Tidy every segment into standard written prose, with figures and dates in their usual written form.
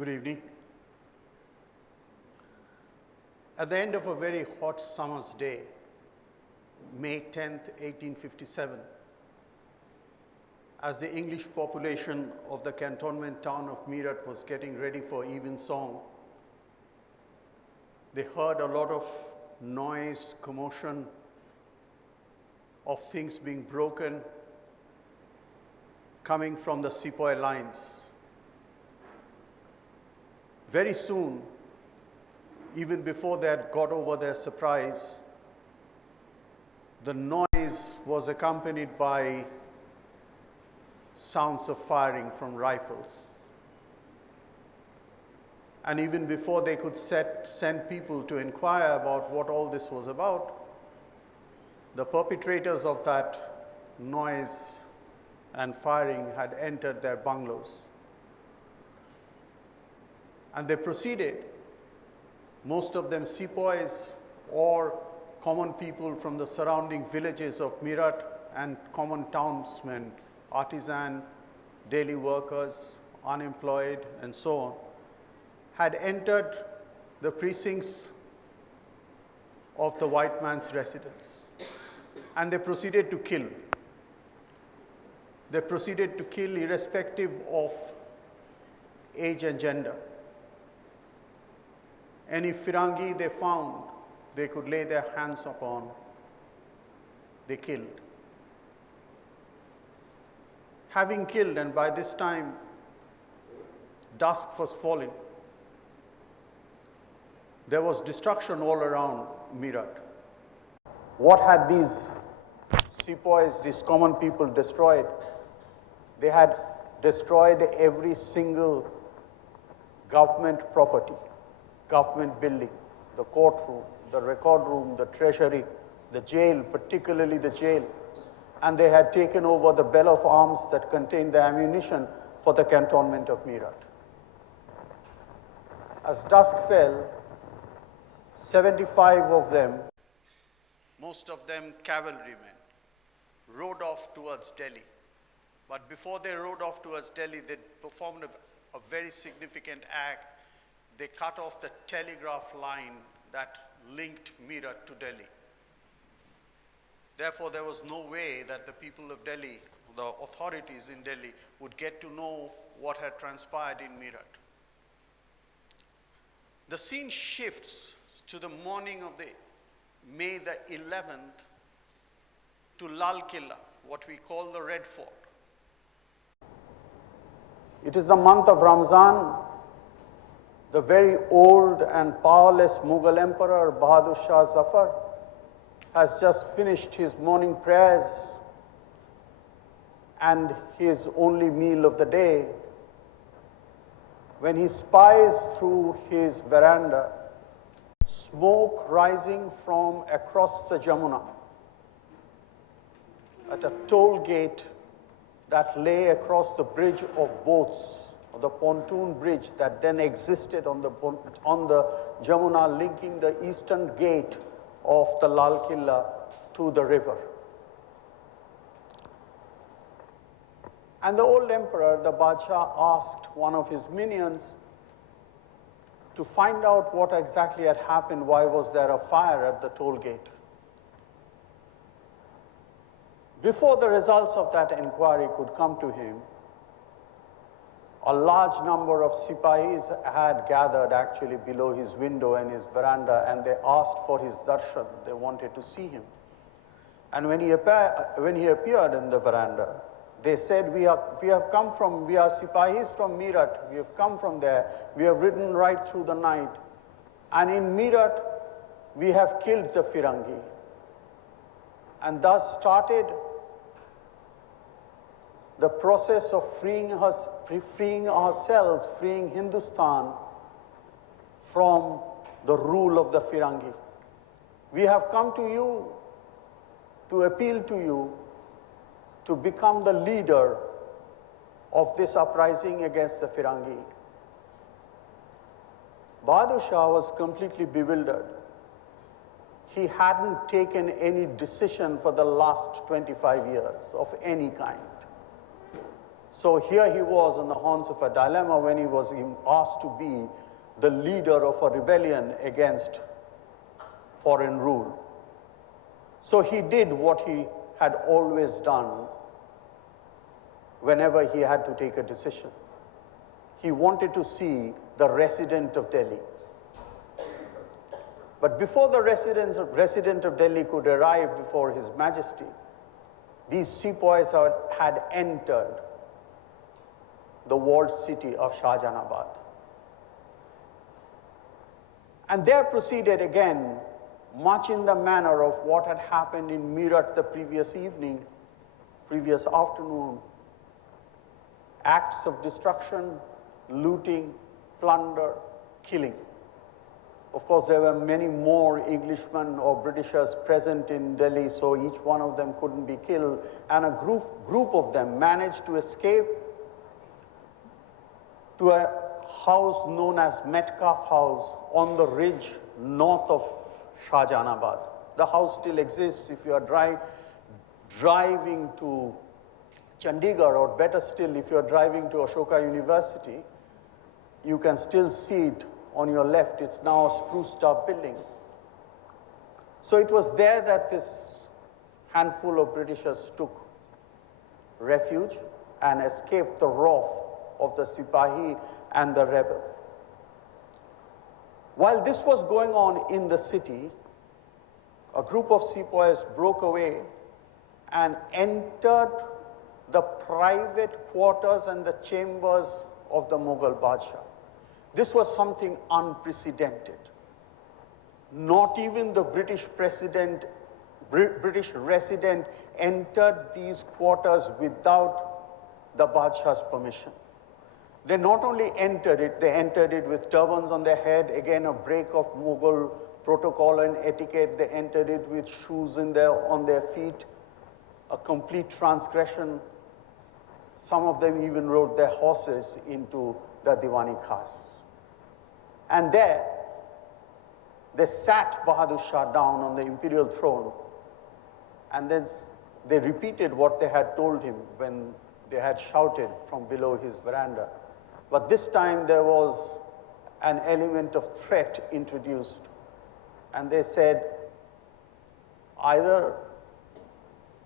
Good evening. At the end of a very hot summer's day, May 10th, 1857, as the English population of the cantonment town of Meerut was getting ready for evensong, they heard a lot of noise, commotion, of things being broken, coming from the sepoy lines. Very soon, even before they had got over their surprise, the noise was accompanied by sounds of firing from rifles. And even before they could send people to inquire about what all this was about, the perpetrators of that noise and firing had entered their bungalows. And they proceeded, most of them sepoys or common people from the surrounding villages of Meerut and common townsmen, artisan, daily workers, unemployed, and so on, had entered the precincts of the white man's residence. And they proceeded to kill. They proceeded to kill irrespective of age and gender. Any Firangi they found, they could lay their hands upon, they killed. Having killed, and by this time, dusk was falling, there was destruction all around Meerut. What had these sepoys, these common people destroyed? They had destroyed every single government property, government building, the courtroom, the record room, the treasury, the jail, particularly the jail. And they had taken over the bell of arms that contained the ammunition for the cantonment of Meerut. As dusk fell, 75 of them, most of them cavalrymen, rode off towards Delhi. But before they rode off towards Delhi, they performed a very significant act. They cut off the telegraph line that linked Meerut to Delhi. Therefore, there was no way that the people of Delhi, the authorities in Delhi, would get to know what had transpired in Meerut. The scene shifts to the morning of the May the 11th to Lal Killa, what we call the Red Fort. It is the month of Ramzan. The very old and powerless Mughal Emperor Bahadur Shah Zafar has just finished his morning prayers and his only meal of the day when he spies through his veranda smoke rising from across the Jamuna at a toll gate that lay across the bridge of boats, the pontoon bridge that then existed on the Jamuna, linking the eastern gate of the Lal Killa to the river. And the old emperor, the Badshah, asked one of his minions to find out what exactly had happened. Why was there a fire at the toll gate? Before the results of that inquiry could come to him, a large number of Sipahis had gathered actually below his window and his veranda, and they asked for his darshan. They wanted to see him. And when he appeared in the veranda, they said, we are Sipahis from Meerut. We have come from there. We have ridden right through the night. And in Meerut, we have killed the Firangi. And thus started the process of freeing ourselves, freeing Hindustan from the rule of the Firangi. We have come to you to appeal to you to become the leader of this uprising against the Firangi. Bahadur Shah was completely bewildered. He hadn't taken any decision for the last 25 years of any kind. So here he was on the horns of a dilemma when he was asked to be the leader of a rebellion against foreign rule. So he did what he had always done whenever he had to take a decision. He wanted to see the resident of Delhi. But before the resident of Delhi could arrive before His Majesty, these sepoys had entered the walled city of Shahjahanabad. And there proceeded again, much in the manner of what had happened in Meerut the previous afternoon, acts of destruction, looting, plunder, killing. Of course, there were many more Englishmen or Britishers present in Delhi, so each one of them couldn't be killed. And a group of them managed to escape to a house known as Metcalfe House on the ridge north of Shahjahanabad. The house still exists. If you are driving to Chandigarh, or better still, if you are driving to Ashoka University, you can still see it on your left. It's now a spruced up building. So it was there that this handful of Britishers took refuge and escaped the wrath of the Sipahi and the rebel. While this was going on in the city, a group of sepoys broke away and entered the private quarters and the chambers of the Mughal Badshah. This was something unprecedented. Not even the British resident entered these quarters without the Badshah's permission. They not only entered it, they entered it with turbans on their head, again a break of Mughal protocol and etiquette. They entered it with shoes on their feet, a complete transgression. Some of them even rode their horses into the Diwani Khas. And there, they sat Bahadur Shah down on the imperial throne, and then they repeated what they had told him when they had shouted from below his veranda. But this time there was an element of threat introduced, and they said, either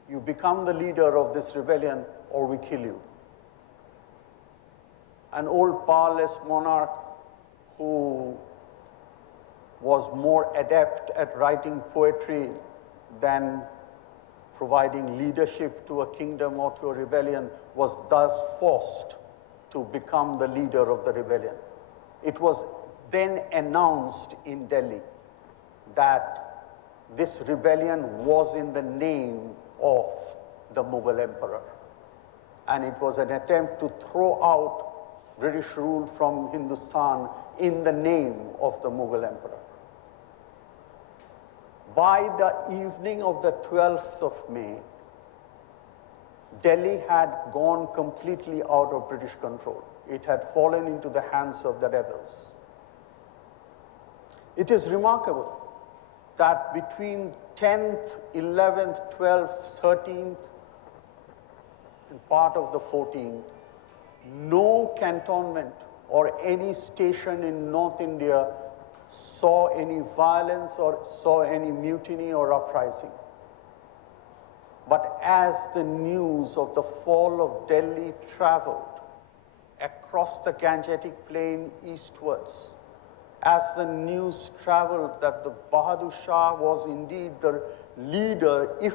you become the leader of this rebellion or we kill you. An old powerless monarch who was more adept at writing poetry than providing leadership to a kingdom or to a rebellion was thus forced to become the leader of the rebellion. It was then announced in Delhi that this rebellion was in the name of the Mughal emperor. And it was an attempt to throw out British rule from Hindustan in the name of the Mughal emperor. By the evening of the 12th of May, Delhi had gone completely out of British control. It had fallen into the hands of the rebels. It is remarkable that between 10th, 11th, 12th, 13th, and part of the 14th, no cantonment or any station in North India saw any violence or saw any mutiny or uprising. But as the news of the fall of Delhi traveled across the Gangetic plain eastwards, as the news traveled that the Bahadur Shah was indeed the leader, if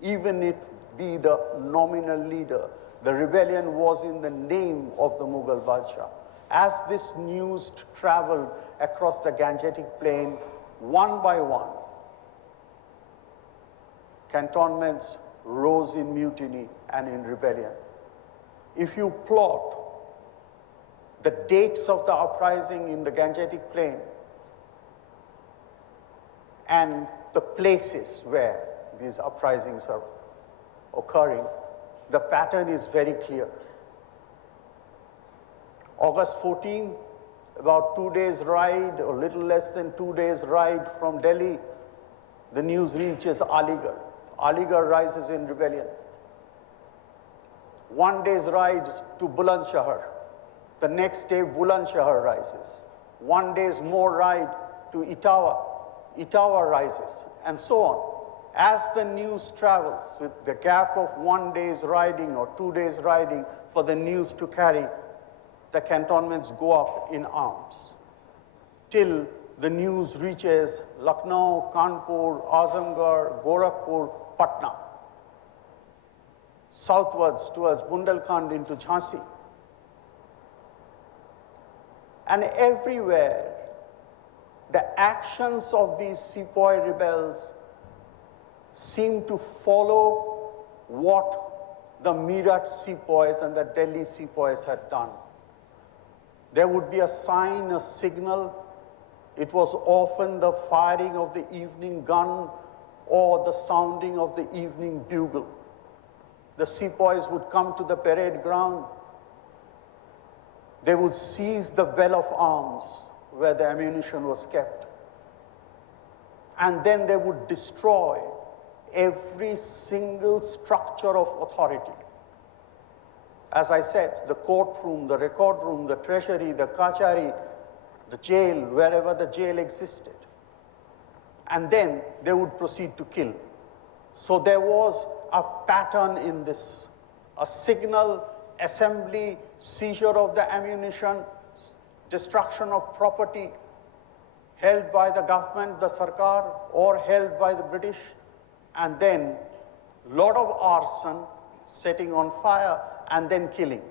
even it be the nominal leader, the rebellion was in the name of the Mughal Badshah. As this news traveled across the Gangetic plain, one by one, cantonments rose in mutiny and in rebellion. If you plot the dates of the uprising in the Gangetic plain and the places where these uprisings are occurring, the pattern is very clear. August 14, about 2 days ride, or little less than 2 days ride from Delhi, the news reaches Aligarh. Aligarh rises in rebellion. 1 day's ride to Bulandshahr. The next day, Bulandshahr rises. 1 day's more ride to Etawah. Etawah rises, and so on. As the news travels, with the gap of 1 day's riding or 2 days riding for the news to carry, the cantonments go up in arms till the news reaches Lucknow, Kanpur, Azamgarh, Gorakhpur, Patna, southwards towards Bundelkhand into Jhansi. And everywhere, the actions of these sepoy rebels seem to follow what the Meerut sepoys and the Delhi sepoys had done. There would be a sign, a signal. It was often the firing of the evening gun or the sounding of the evening bugle. The sepoys would come to the parade ground. They would seize the well of arms where the ammunition was kept. And then they would destroy every single structure of authority. As I said, the courtroom, the record room, the treasury, the kachari, the jail, wherever the jail existed. And then they would proceed to kill. So there was a pattern in this, a signal, assembly, seizure of the ammunition, destruction of property held by the government, the Sarkar, or held by the British, and then lot of arson, setting on fire, and then killing.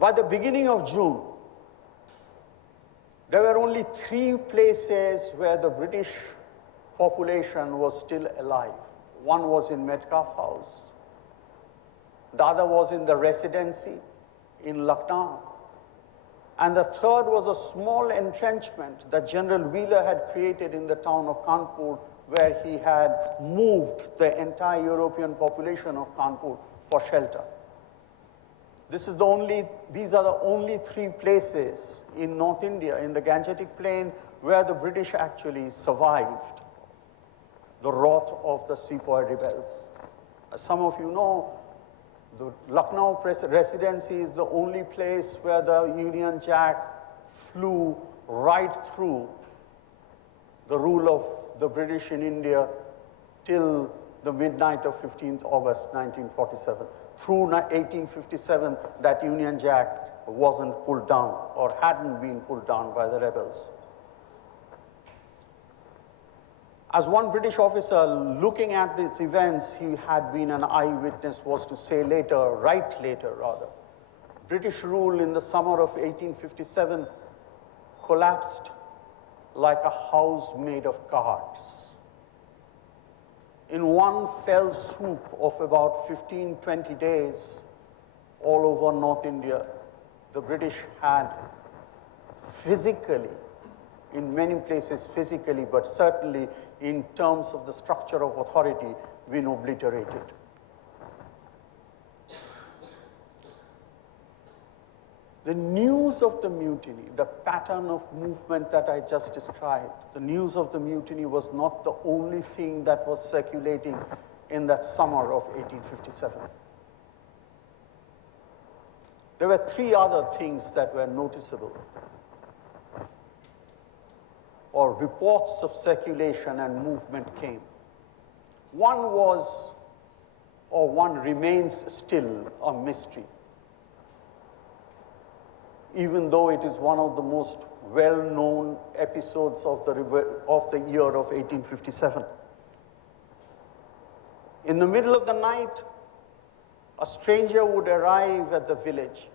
By the beginning of June, there were only 3 places where the British population was still alive. One was in Metcalfe House. The other was in the Residency in Lucknow. And the third was a small entrenchment that General Wheeler had created in the town of Kanpur, where he had moved the entire European population of Kanpur for shelter. These are the only 3 places in North India, in the Gangetic Plain, where the British actually survived the wrath of the sepoy rebels. As some of you know, the Lucknow Residency is the only place where the Union Jack flew right through the rule of the British in India till the midnight of 15th August 1947. Through 1857, that Union Jack wasn't pulled down or hadn't been pulled down by the rebels. As one British officer looking at these events, he had been an eyewitness, was to say later, write later rather, British rule in the summer of 1857 collapsed like a house made of cards. In one fell swoop of about 15-20 days, all over North India, the British had physically, in many places physically, but certainly in terms of the structure of authority, been obliterated. The news of the mutiny, the pattern of movement that I just described, the news of the mutiny was not the only thing that was circulating in that summer of 1857. There were 3 other things that were noticeable, or reports of circulation and movement came. One was, or one remains still, a mystery, even though it is one of the most well-known episodes of the year of 1857. In the middle of the night, a stranger would arrive at the village,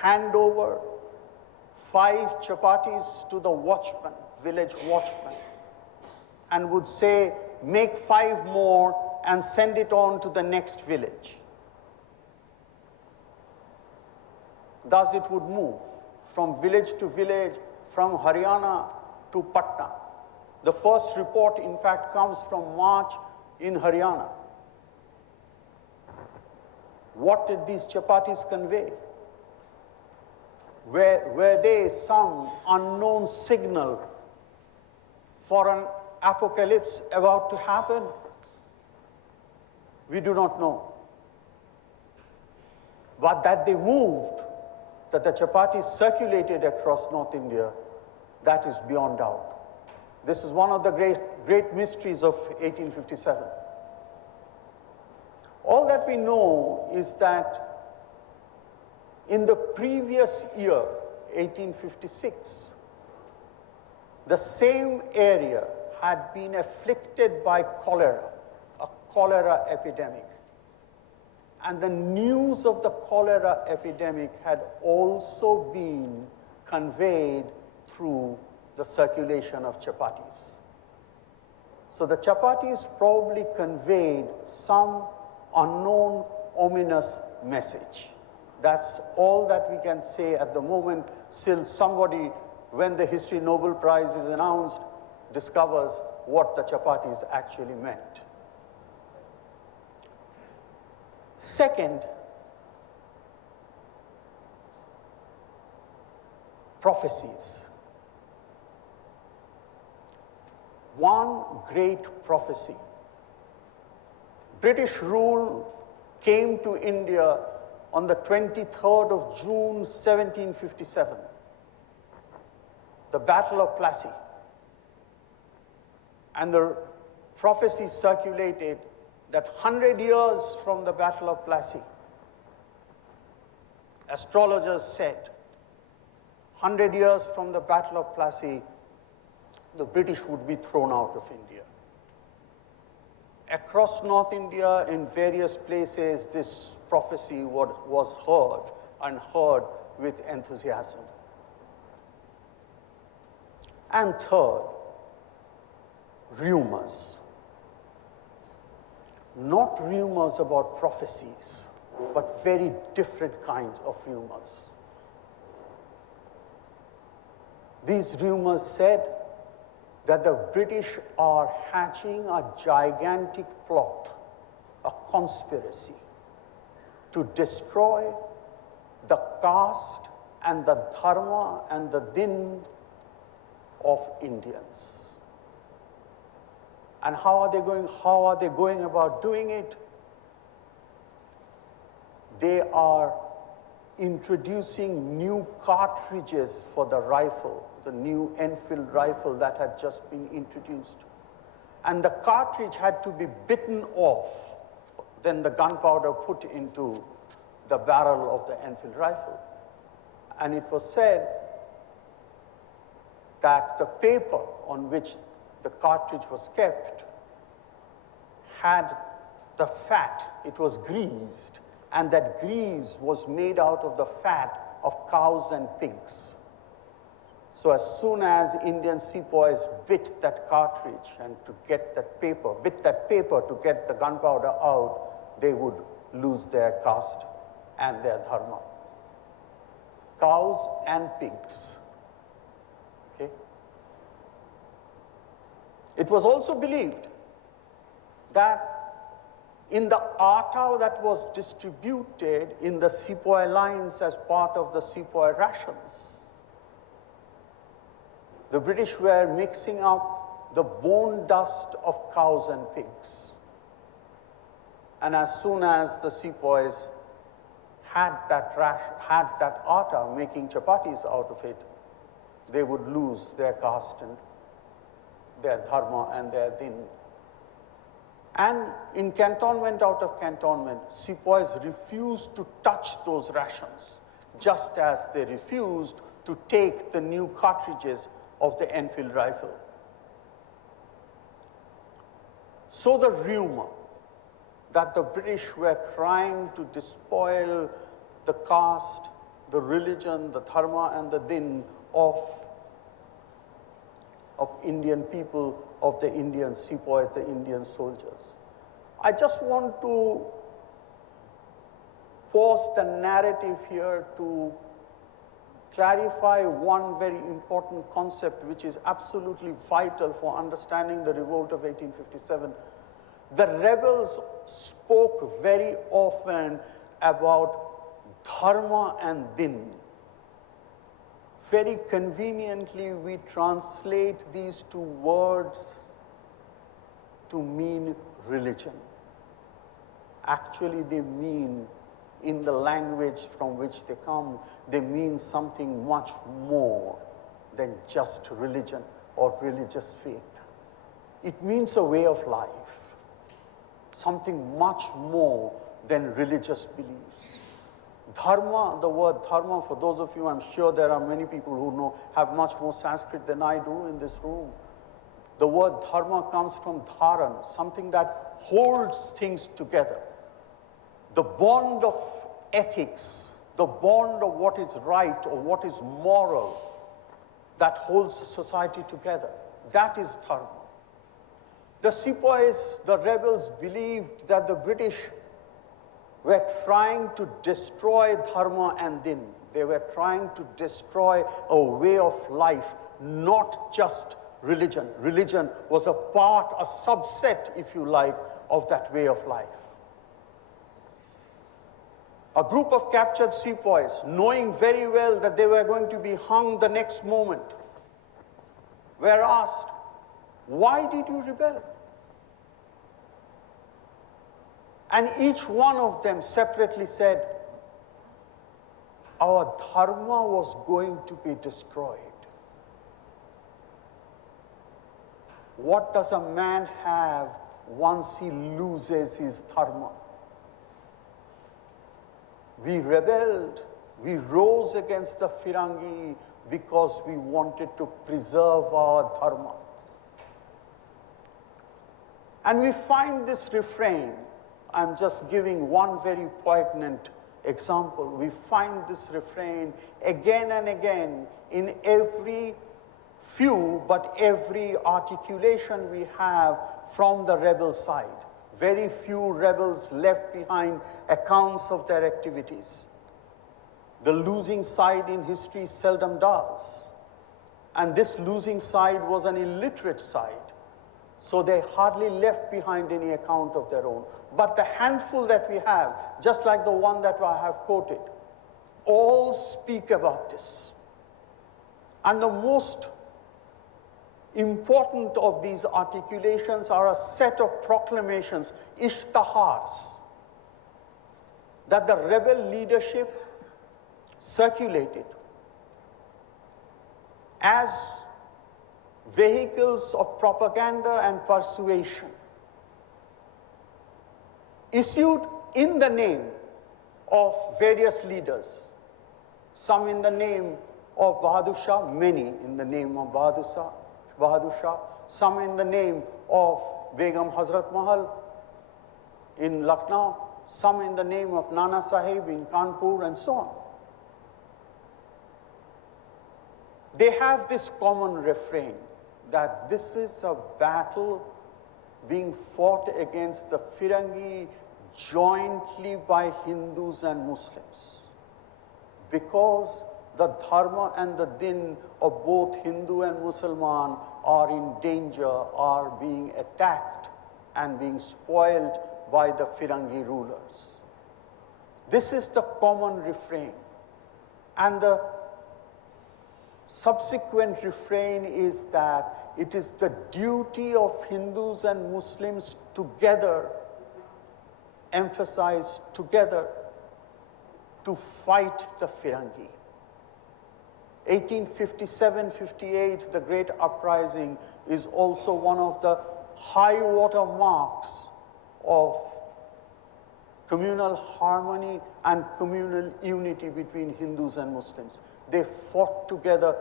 hand over 5 chapatis to the watchman, village watchman, and would say, make 5 more and send it on to the next village. Thus it would move from village to village, from Haryana to Patna. The first report, in fact, comes from March in Haryana. What did these chapatis convey? Were they some unknown signal for an apocalypse about to happen? We do not know. But that they moved, that the chapatis circulated across North India, that is beyond doubt. This is one of the great mysteries of 1857. All that we know is that in the previous year, 1856, the same area had been afflicted by cholera, a cholera epidemic. And the news of the cholera epidemic had also been conveyed through the circulation of chapatis. So the chapatis probably conveyed some unknown, ominous message. That's all that we can say at the moment, till somebody, when the History Nobel Prize is announced, discovers what the chapatis actually meant. Second, prophecies. One great prophecy. British rule came to India on the 23rd of June, 1757, the Battle of Plassey. And the prophecy circulated that 100 years from the Battle of Plassey, astrologers said, 100 years from the Battle of Plassey, the British would be thrown out of India. Across North India, in various places, this prophecy was heard, and heard with enthusiasm. And third, rumors. Not rumors about prophecies, but very different kinds of rumors. These rumors said that the British are hatching a gigantic plot, a conspiracy, to destroy the caste and the dharma and the din of Indians. And how are they going about doing it? They are introducing new cartridges for the rifle, the new Enfield rifle that had just been introduced. And the cartridge had to be bitten off, then the gunpowder put into the barrel of the Enfield rifle. And it was said that the paper on which the cartridge was kept had the fat, it was greased, and that grease was made out of the fat of cows and pigs. So as soon as Indian sepoys bit that cartridge and to get that paper, to get the gunpowder out, they would lose their caste and their dharma. Cows and pigs. Okay? It was also believed that in the atta that was distributed in the sepoy lines as part of the sepoy rations, the British were mixing up the bone dust of cows and pigs. And as soon as the sepoys had that atta, making chapatis out of it, they would lose their caste and their dharma and their din. And in cantonment out of cantonment, sepoys refused to touch those rations, just as they refused to take the new cartridges of the Enfield rifle. So the rumor that the British were trying to despoil the caste, the religion, the dharma and the din of Indian people, of the Indian sepoys, the Indian soldiers. I just want to pause the narrative here to clarify one very important concept which is absolutely vital for understanding the revolt of 1857. The rebels spoke very often about dharma and din. Very conveniently, we translate these two words to mean religion. Actually, they mean, in the language from which they come, they mean something much more than just religion or religious faith. It means a way of life, something much more than religious beliefs. Dharma, the word dharma, for those of you, I'm sure there are many people who have much more Sanskrit than I do in this room. The word dharma comes from dharan, something that holds things together. The bond of ethics, the bond of what is right or what is moral that holds society together. That is dharma. The sepoys, the rebels, believed that the British were trying to destroy dharma and din. They were trying to destroy a way of life, not just religion. Religion was a part, a subset, if you like, of that way of life. A group of captured sepoys, knowing very well that they were going to be hung the next moment, were asked, "Why did you rebel?" And each one of them separately said, "Our dharma was going to be destroyed." What does a man have once he loses his dharma? We rebelled, we rose against the Firangi because we wanted to preserve our dharma. And we find this refrain, I'm just giving one very poignant example. We find this refrain again and again in every few, but every articulation we have from the rebel side. Very few rebels left behind accounts of their activities. The losing side in history seldom does. And this losing side was an illiterate side. So they hardly left behind any account of their own. But the handful that we have, just like the one that I have quoted, all speak about this. And the most important of these articulations are a set of proclamations, ishtahars, that the rebel leadership circulated as vehicles of propaganda and persuasion, issued in the name of various leaders, some in the name of Bahadur Shah, many in the name of Bahadur Shah, some in the name of Begum Hazrat Mahal in Lucknow, some in the name of Nana Sahib in Kanpur, and so on. They have this common refrain that this is a battle being fought against the Firangi jointly by Hindus and Muslims, because the dharma and the din of both Hindu and Musliman are in danger, are being attacked and being spoiled by the Firangi rulers. This is the common refrain. And the subsequent refrain is that it is the duty of Hindus and Muslims together, emphasized together, to fight the Firangi. 1857-58, the Great Uprising, is also one of the high water marks of communal harmony and communal unity between Hindus and Muslims. They fought together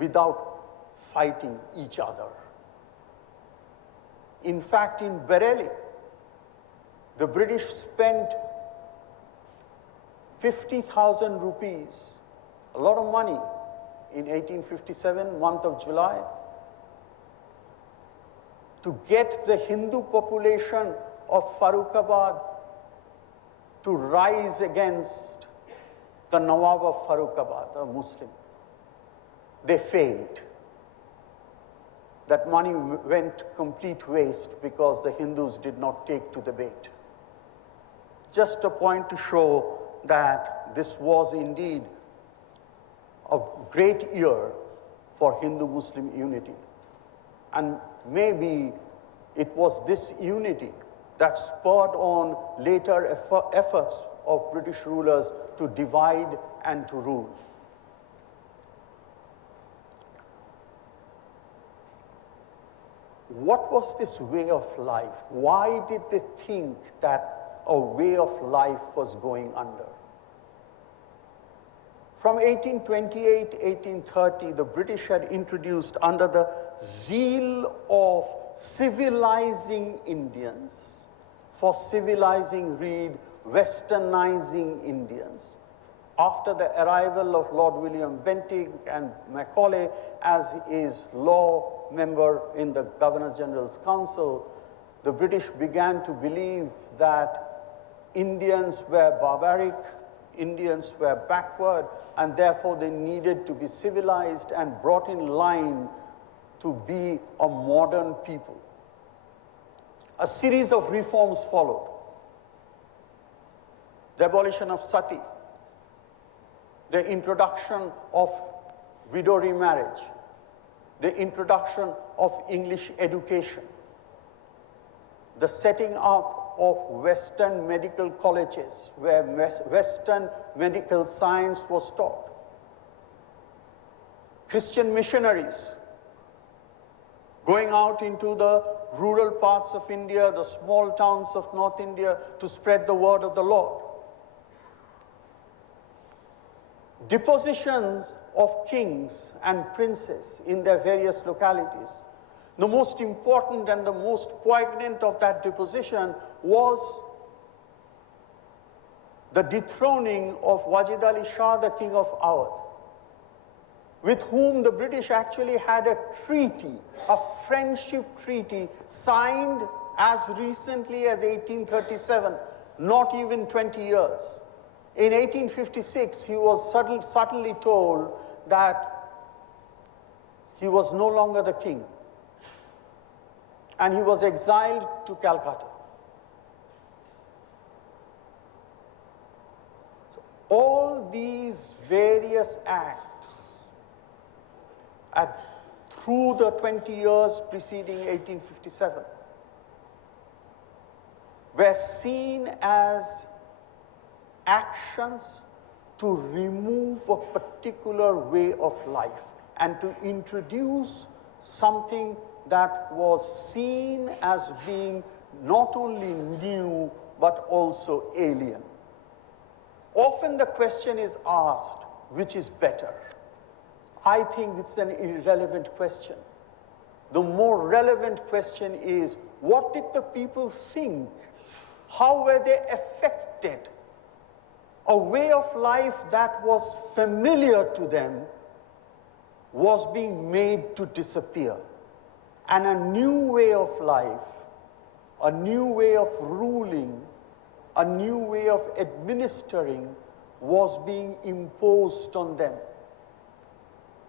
without fighting each other. In fact, in Bareilly, the British spent 50,000 rupees, a lot of money, in 1857, month of July, to get the Hindu population of Farrukhabad to rise against the Nawab of Farrukhabad, a Muslim. They failed. That money went complete waste because the Hindus did not take to the bait. Just a point to show that this was indeed a great year for Hindu-Muslim unity. And maybe It was this unity that spurred on later efforts of British rulers to divide and to rule. What was this way of life? Why did they think that a way of life was going under? From 1828, 1830, the British had introduced, under the zeal of civilizing Indians, for civilizing, read, westernizing Indians. After the arrival of Lord William Bentinck and Macaulay as his law member in the Governor-General's Council, the British began to believe that Indians were barbaric, Indians were backward, and therefore they needed to be civilized and brought in line to be a modern people. A series of reforms followed. The abolition of sati, the introduction of widow remarriage, the introduction of English education, the setting up of Western medical colleges where Western medical science was taught, Christian missionaries going out into the rural parts of India, the small towns of North India, to spread the word of the Lord. Depositions of kings and princes in their various localities. The most important and the most poignant of that deposition was the dethroning of Wajid Ali Shah, the King of Awadh, with whom the British actually had a treaty, a friendship treaty, signed as recently as 1837, not even 20 years. In 1856, he was suddenly told that he was no longer the king, and he was exiled to Calcutta. So all these various acts through the 20 years preceding 1857 were seen as actions to remove a particular way of life and to introduce something that was seen as being not only new but also alien. Often the question is asked, which is better? I think it's an irrelevant question. The more relevant question is, what did the people think? How were they affected? A way of life that was familiar to them was being made to disappear. And a new way of life, a new way of ruling, a new way of administering was being imposed on them.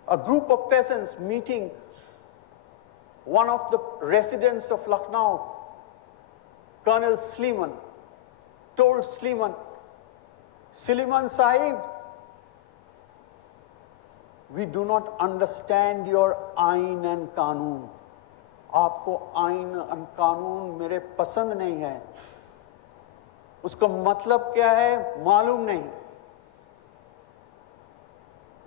A group of peasants meeting one of the residents of Lucknow, Colonel Sleeman, told Sleeman, Sleeman Sahib, we do not understand your Ain and Qanoon. आपको आइन और कानून मेरे पसंद नहीं है. उसका मतलब क्या है मालूम नहीं.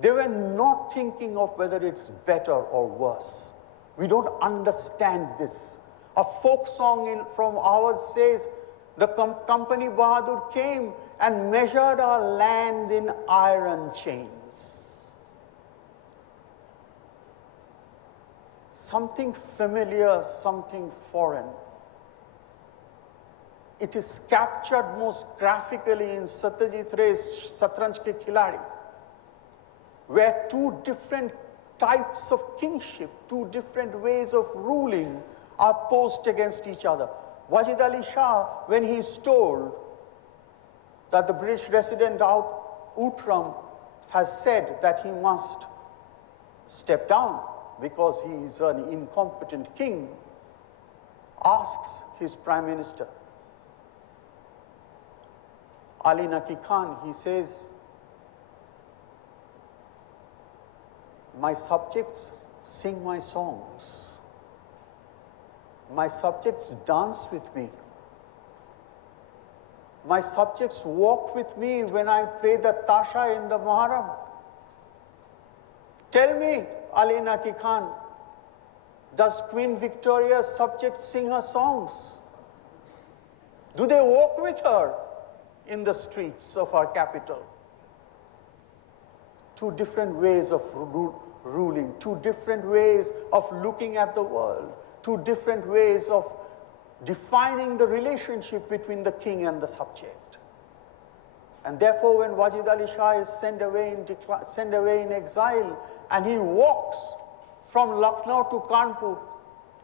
They were not thinking of whether it's better or worse. We don't understand this. A folk song from Awadh says, the Company Bahadur came and measured our land in iron chains. Something familiar, something foreign. It is captured most graphically in Satyajit Ray's Satranj Ke Khiladi, where two different types of kingship, two different ways of ruling are posed against each other. Wajid Ali Shah, when he is told that the British resident Outram has said that he must step down because he is an incompetent king, asks his prime minister, Ali Naki Khan, he says, my subjects sing my songs. My subjects dance with me. My subjects walk with me when I play the tasha in the Muharram. Tell me, Ali Naki Khan, does Queen Victoria's subjects sing her songs? Do they walk with her in the streets of our capital? Two different ways of ruling, two different ways of looking at the world, two different ways of defining the relationship between the king and the subject. And therefore, when Wajid Ali Shah is sent away in exile, and he walks from Lucknow to Kanpur,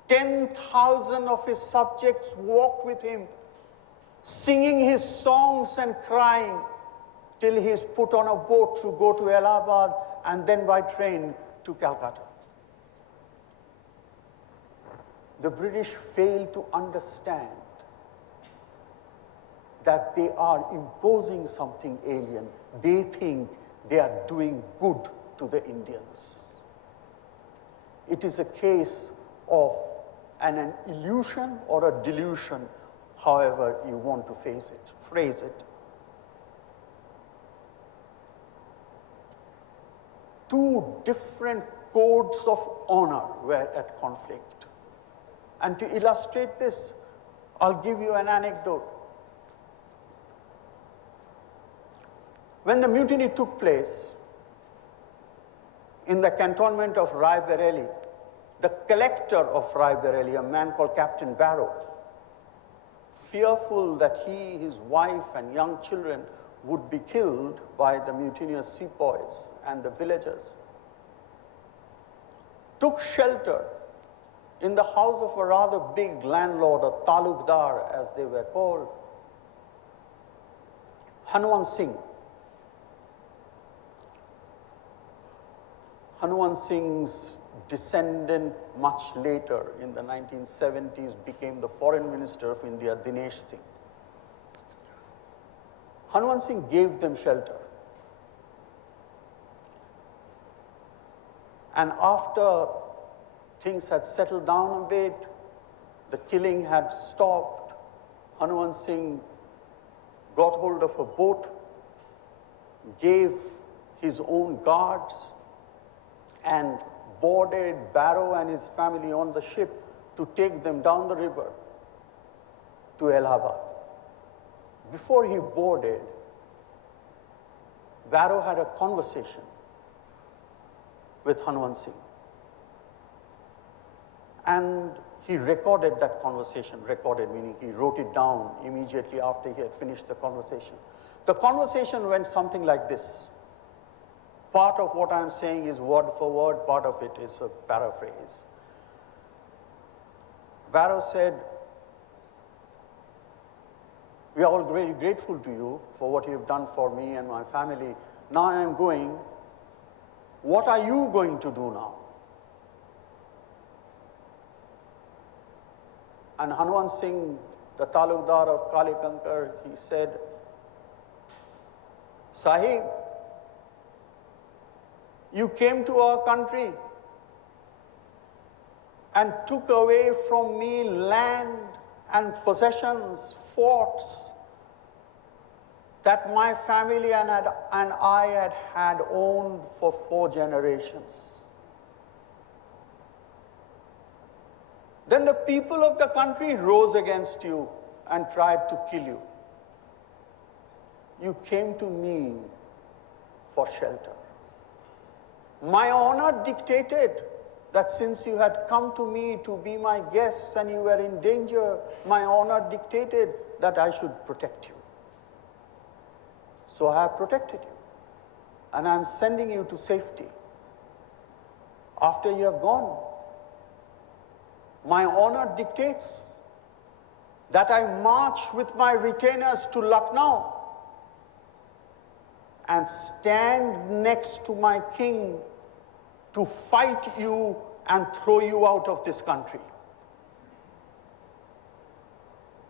10,000 of his subjects walk with him, singing his songs and crying, till he is put on a boat to go to Allahabad and then by train to Calcutta. The British fail to understand that they are imposing something alien. They think they are doing good to the Indians. It is a case of an illusion or a delusion, however you want to phrase it. Two different codes of honor were at conflict. And to illustrate this, I'll give you an anecdote. When the mutiny took place in the cantonment of Rai Bareli, the collector of Rai Bareli, a man called Captain Barrow, fearful that he, his wife, and young children would be killed by the mutinous sepoys and the villagers, took shelter in the house of a rather big landlord, a talukdar as they were called, Hanuman Singh. Hanuman Singh's descendant much later in the 1970s became the foreign minister of India, Dinesh Singh. Hanuman Singh gave them shelter. And after things had settled down a bit, the killing had stopped, Hanuman Singh got hold of a boat, gave his own guards, and boarded Barrow and his family on the ship to take them down the river to Allahabad. Before he boarded, Barrow had a conversation with Hanuman Singh. And he recorded that conversation, recorded meaning he wrote it down immediately after he had finished the conversation. The conversation went something like this. Part of what I'm saying is word for word, part of it is a paraphrase. Barrow said, "We are all very grateful to you for what you've done for me and my family. Now I am going. What are you going to do now?" And Hanuman Singh, the talukdar of Kalikankar, he said, "Sahib, you came to our country and took away from me land and possessions, forts that my family and I had owned for 4 generations. Then the people of the country rose against you and tried to kill you. You came to me for shelter. My honor dictated that since you had come to me to be my guests and you were in danger, my honor dictated that I should protect you. So I have protected you, and I am sending you to safety. After you have gone, my honor dictates that I march with my retainers to Lucknow and stand next to my king to fight you and throw you out of this country."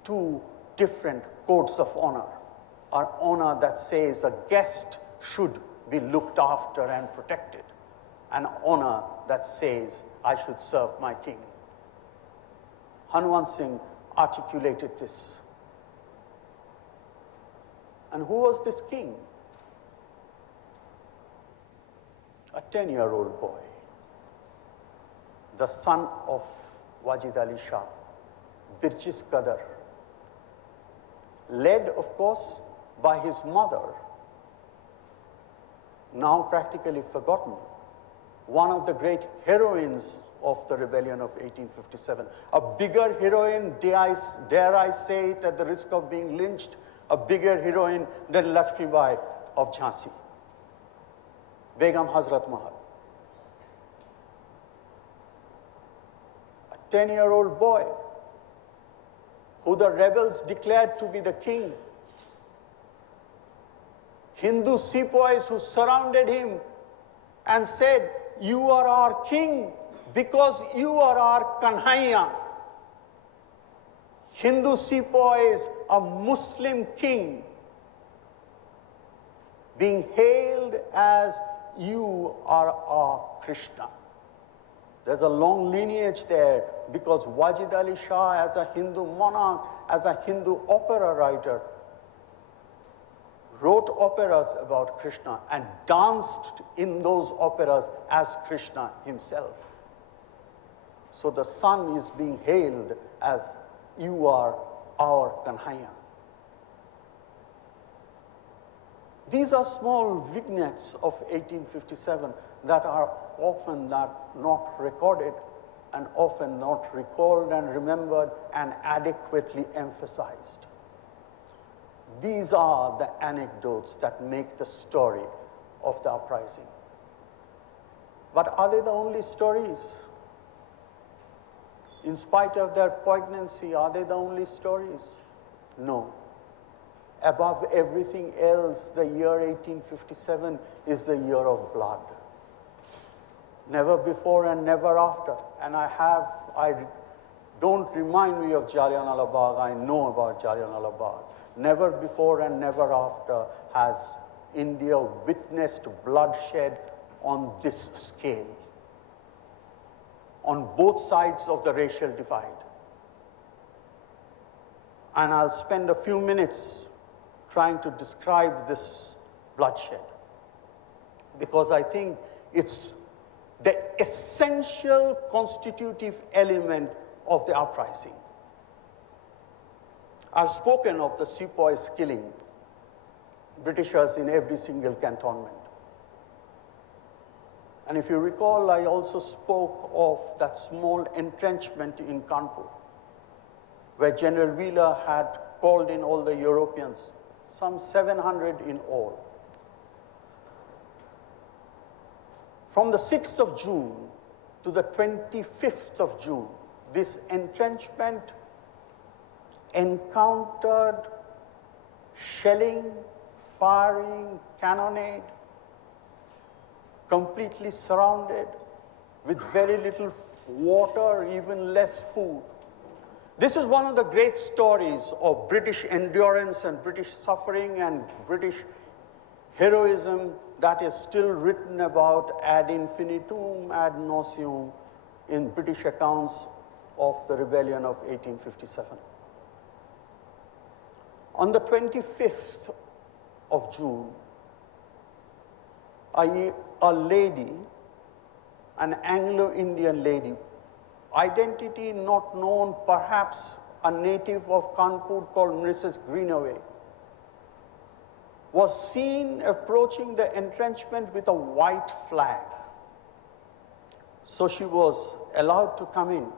Two different codes of honor. An honor that says a guest should be looked after and protected. An honor that says I should serve my king. Hanwant Singh articulated this. And who was this king? A 10-year-old boy, the son of Wajid Ali Shah, Birchis Qadar, led, of course, by his mother, now practically forgotten, one of the great heroines of the rebellion of 1857. A bigger heroine, dare I say it at the risk of being lynched, a bigger heroine than Lakshmibai of Jhansi, Begum Hazrat Mahal. A 10-year-old boy who the rebels declared to be the king. Hindu sepoys who surrounded him and said, "You are our king because you are our Kanhaiya." Hindu sepoys, a Muslim king, being hailed as, "You are our Krishna." There's a long lineage there because Wajid Ali Shah, as a Hindu monarch, as a Hindu opera writer, wrote operas about Krishna and danced in those operas as Krishna himself. So the son is being hailed as, "You are our Kanhaiya." These are small vignettes of 1857 that are often not recorded and often not recalled and remembered and adequately emphasized. These are the anecdotes that make the story of the uprising. But are they the only stories? In spite of their poignancy, are they the only stories? No. Above everything else, the year 1857 is the year of blood. Never before and never after. And don't remind me of Jallianwala Bagh, I know about Jallianwala Bagh. Never before and never after has India witnessed bloodshed on this scale, on both sides of the racial divide. And I'll spend a few minutes trying to describe this bloodshed, because I think it's the essential constitutive element of the uprising. I've spoken of the sepoys killing Britishers in every single cantonment. And if you recall, I also spoke of that small entrenchment in Kanpur, where General Wheeler had called in all the Europeans, some 700 in all. From the 6th of June to the 25th of June, this entrenchment encountered shelling, firing, cannonade, completely surrounded with very little water, even less food. This is one of the great stories of British endurance and British suffering and British heroism that is still written about ad infinitum, ad nauseum in British accounts of the rebellion of 1857. On the 25th of June, a lady, an Anglo-Indian lady, identity not known, perhaps a native of Kanpur called Mrs. Greenaway, was seen approaching the entrenchment with a white flag. So she was allowed to come in.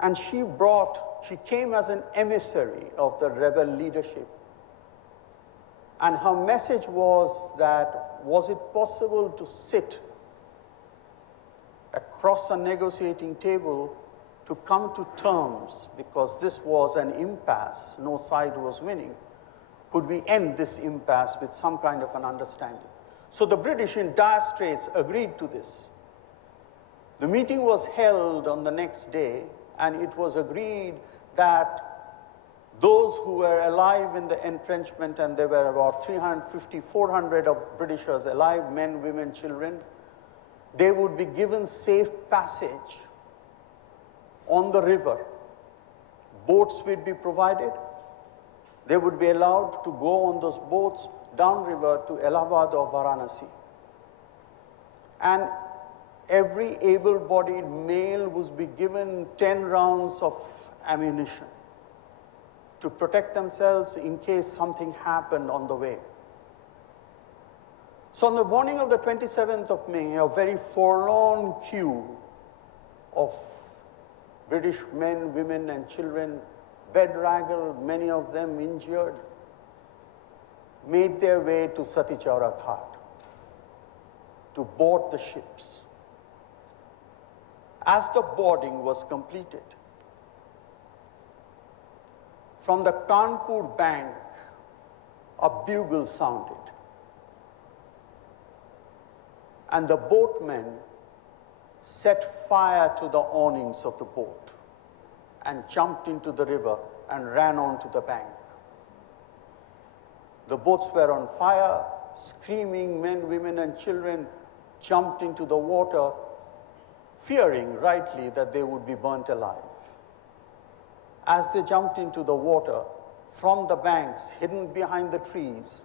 And she came as an emissary of the rebel leadership. And her message was that, was it possible to sit across a negotiating table to come to terms, because this was an impasse, no side was winning. Could we end this impasse with some kind of an understanding? So the British in dire straits agreed to this. The meeting was held on the next day, and it was agreed that those who were alive in the entrenchment, and there were about 350, 400 of Britishers alive, men, women, children, they would be given safe passage on the river. Boats would be provided. They would be allowed to go on those boats downriver to Allahabad or Varanasi. And every able-bodied male was be given 10 rounds of ammunition to protect themselves in case something happened on the way. So on the morning of the 27th of May, a very forlorn queue of British men, women, and children, bedraggled, many of them injured, made their way to Satichora Ghat to board the ships. As the boarding was completed, from the Kanpur bank, a bugle sounded, and the boatmen set fire to the awnings of the boat and jumped into the river and ran onto the bank. The boats were on fire, screaming men, women, and children jumped into the water, fearing rightly that they would be burnt alive. As they jumped into the water, from the banks, hidden behind the trees,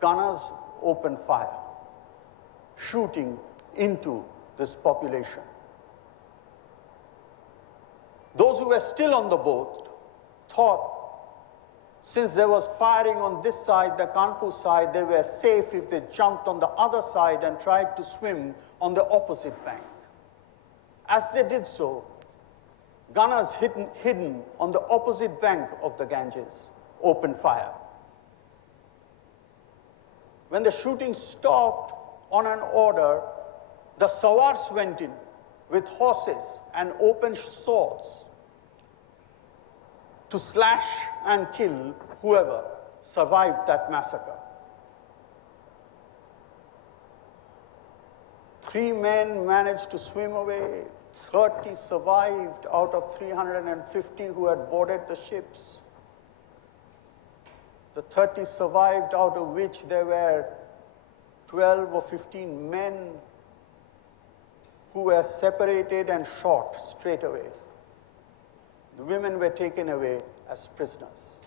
gunners opened fire, shooting into this population. Those who were still on the boat thought, since there was firing on this side, the Kanpur side, they were safe if they jumped on the other side and tried to swim on the opposite bank. As they did so, gunners hidden on the opposite bank of the Ganges opened fire. When the shooting stopped on an order, the Sawars went in with horses and open swords to slash and kill whoever survived that massacre. 3 men managed to swim away. 30 survived out of 350 who had boarded the ships. The 30 survived, out of which there were 12 or 15 men who were separated and shot straight away. The women were taken away as prisoners.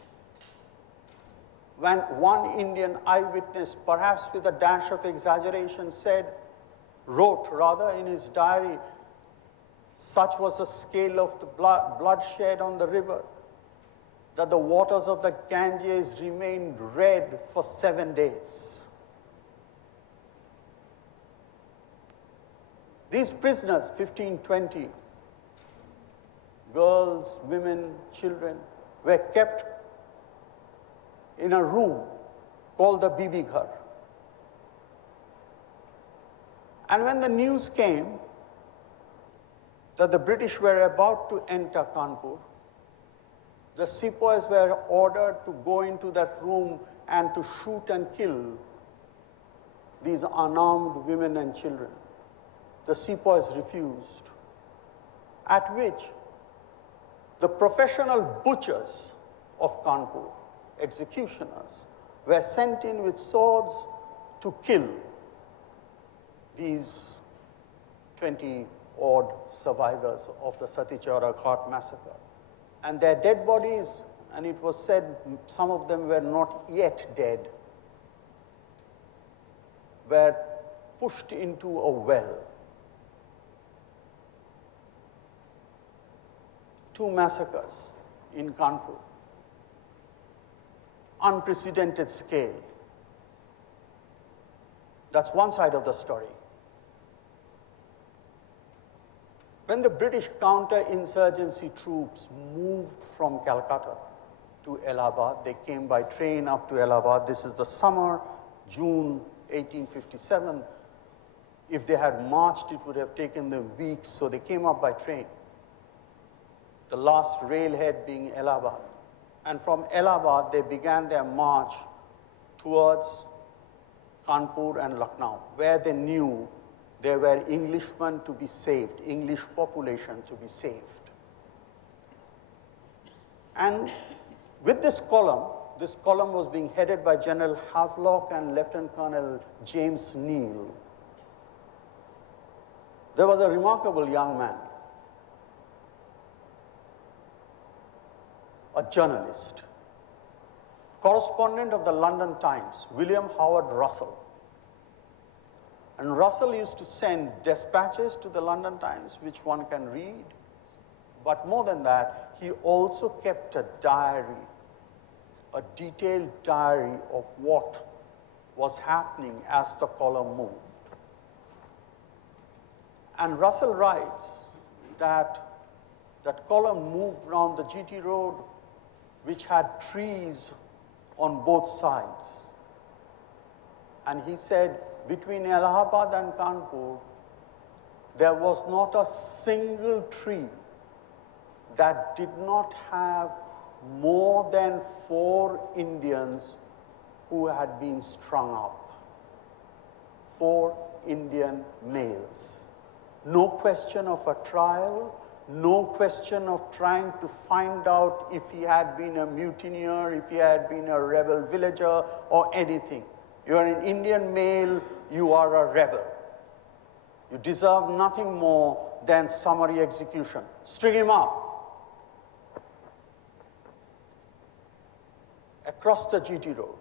When one Indian eyewitness, perhaps with a dash of exaggeration, wrote in his diary, such was the scale of the bloodshed on the river that the waters of the Ganges remained red for 7 days. These prisoners, 15, 20, girls, women, children, were kept in a room called the Bibi Ghar. And when the news came that the British were about to enter Kanpur, the sepoys were ordered to go into that room and to shoot and kill these unarmed women and children. The sepoys refused, at which the professional butchers of Kanpur, executioners, were sent in with swords to kill these 20-odd survivors of the Satichora Ghat massacre. And their dead bodies, and it was said some of them were not yet dead, were pushed into a well. 2 massacres in Kanpur. Unprecedented scale. That's one side of the story. When the British counter-insurgency troops moved from Calcutta to Allahabad, they came by train up to Allahabad. This is the summer, June 1857. If they had marched, it would have taken them weeks, so they came up by train. The last railhead being Allahabad. And from Allahabad, they began their march towards Kanpur and Lucknow, where they knew there were Englishmen to be saved, English population to be saved. And with this column was being headed by General Havelock and Lieutenant Colonel James Neal. There was a remarkable young man. a journalist, correspondent of the London Times, William Howard Russell. And Russell used to send dispatches to the London Times, which one can read. But more than that, he also kept a diary, a detailed diary of what was happening as the column moved. And Russell writes that that column moved around the GT road, which had trees on both sides. And he said, between Allahabad and Kanpur, there was not a single tree that did not have more than 4 Indians who had been strung up. 4 Indian males. No question of a trial, no question of trying to find out if he had been a mutineer, if he had been a rebel villager, or anything. You are an Indian male, you are a rebel. You deserve nothing more than summary execution. String him up. Across the GT road.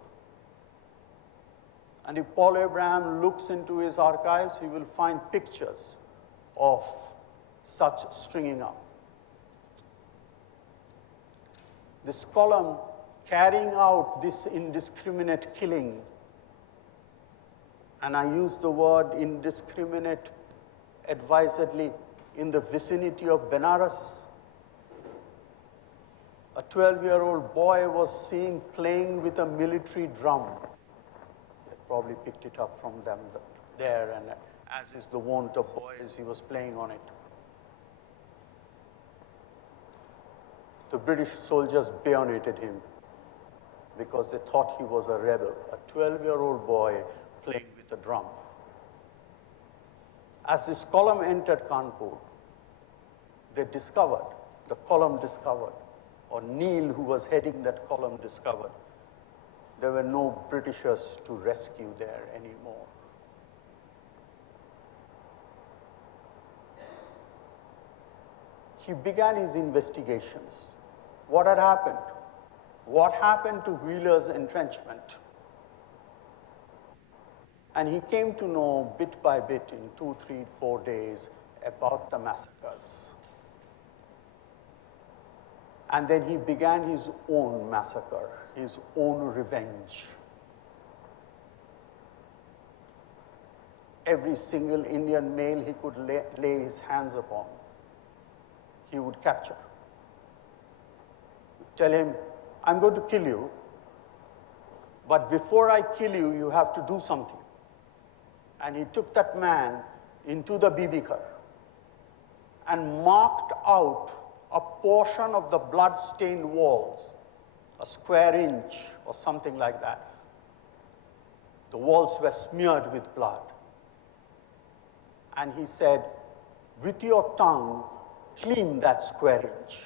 And if Paul Abraham looks into his archives, he will find pictures of such stringing up. This column carrying out this indiscriminate killing, and I use the word indiscriminate advisedly, in the vicinity of Benares. A 12-year-old boy was seen playing with a military drum. They probably picked it up from them there, and as is the wont of boys, he was playing on it. The British soldiers bayoneted him because they thought he was a rebel, a 12-year-old boy playing with a drum. As this column entered Kanpur, they discovered, the column discovered, or Neil, who was heading that column, discovered, there were no Britishers to rescue there anymore. He began his investigations. What had happened? What happened to Wheeler's entrenchment? And he came to know bit by bit in 2, 3, 4 days about the massacres. And then he began his own massacre, his own revenge. Every single Indian male he could lay his hands upon, he would capture. Tell him, I'm going to kill you, but before I kill you, you have to do something. And he took that man into the BB car and marked out a portion of the blood-stained walls, a square inch or something like that. The walls were smeared with blood. And he said, with your tongue, clean that square inch.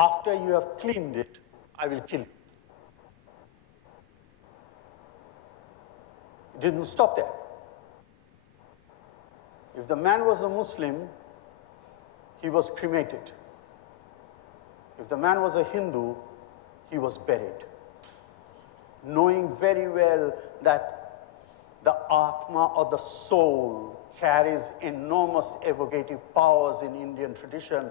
After you have cleaned it, I will kill you. It didn't stop there. If the man was a Muslim, he was cremated. If the man was a Hindu, he was buried. Knowing very well that the Atma or the soul carries enormous evocative powers in Indian tradition,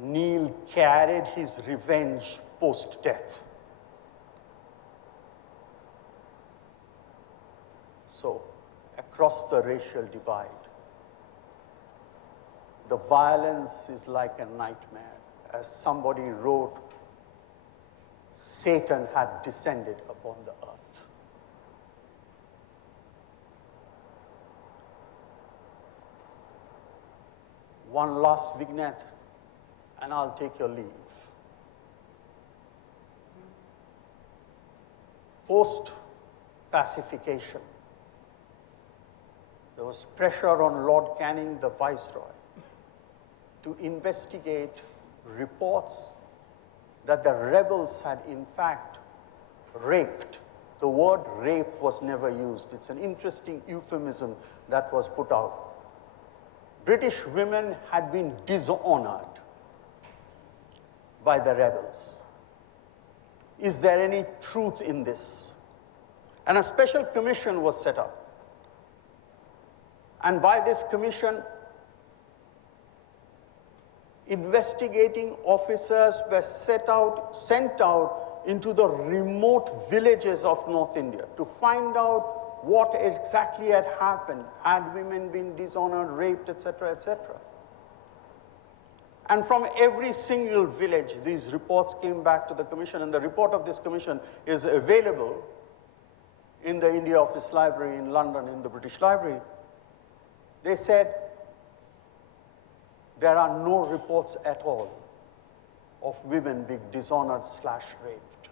Neil carried his revenge post-death. So, across the racial divide, the violence is like a nightmare. As somebody wrote, Satan had descended upon the earth. One last vignette, and I'll take your leave. Post-pacification, there was pressure on Lord Canning, the Viceroy, to investigate reports that the rebels had in fact raped. The word rape was never used. It's an interesting euphemism that was put out. British women had been dishonored by the rebels. Is there any truth in this? And a special commission was set up. And by this commission, investigating officers were sent out into the remote villages of North India to find out what exactly had happened. Had women been dishonored, raped, etc., etc.? And from every single village, these reports came back to the commission, and the report of this commission is available in the India Office Library in London, in the British Library. They said there are no reports at all of women being dishonored / raped.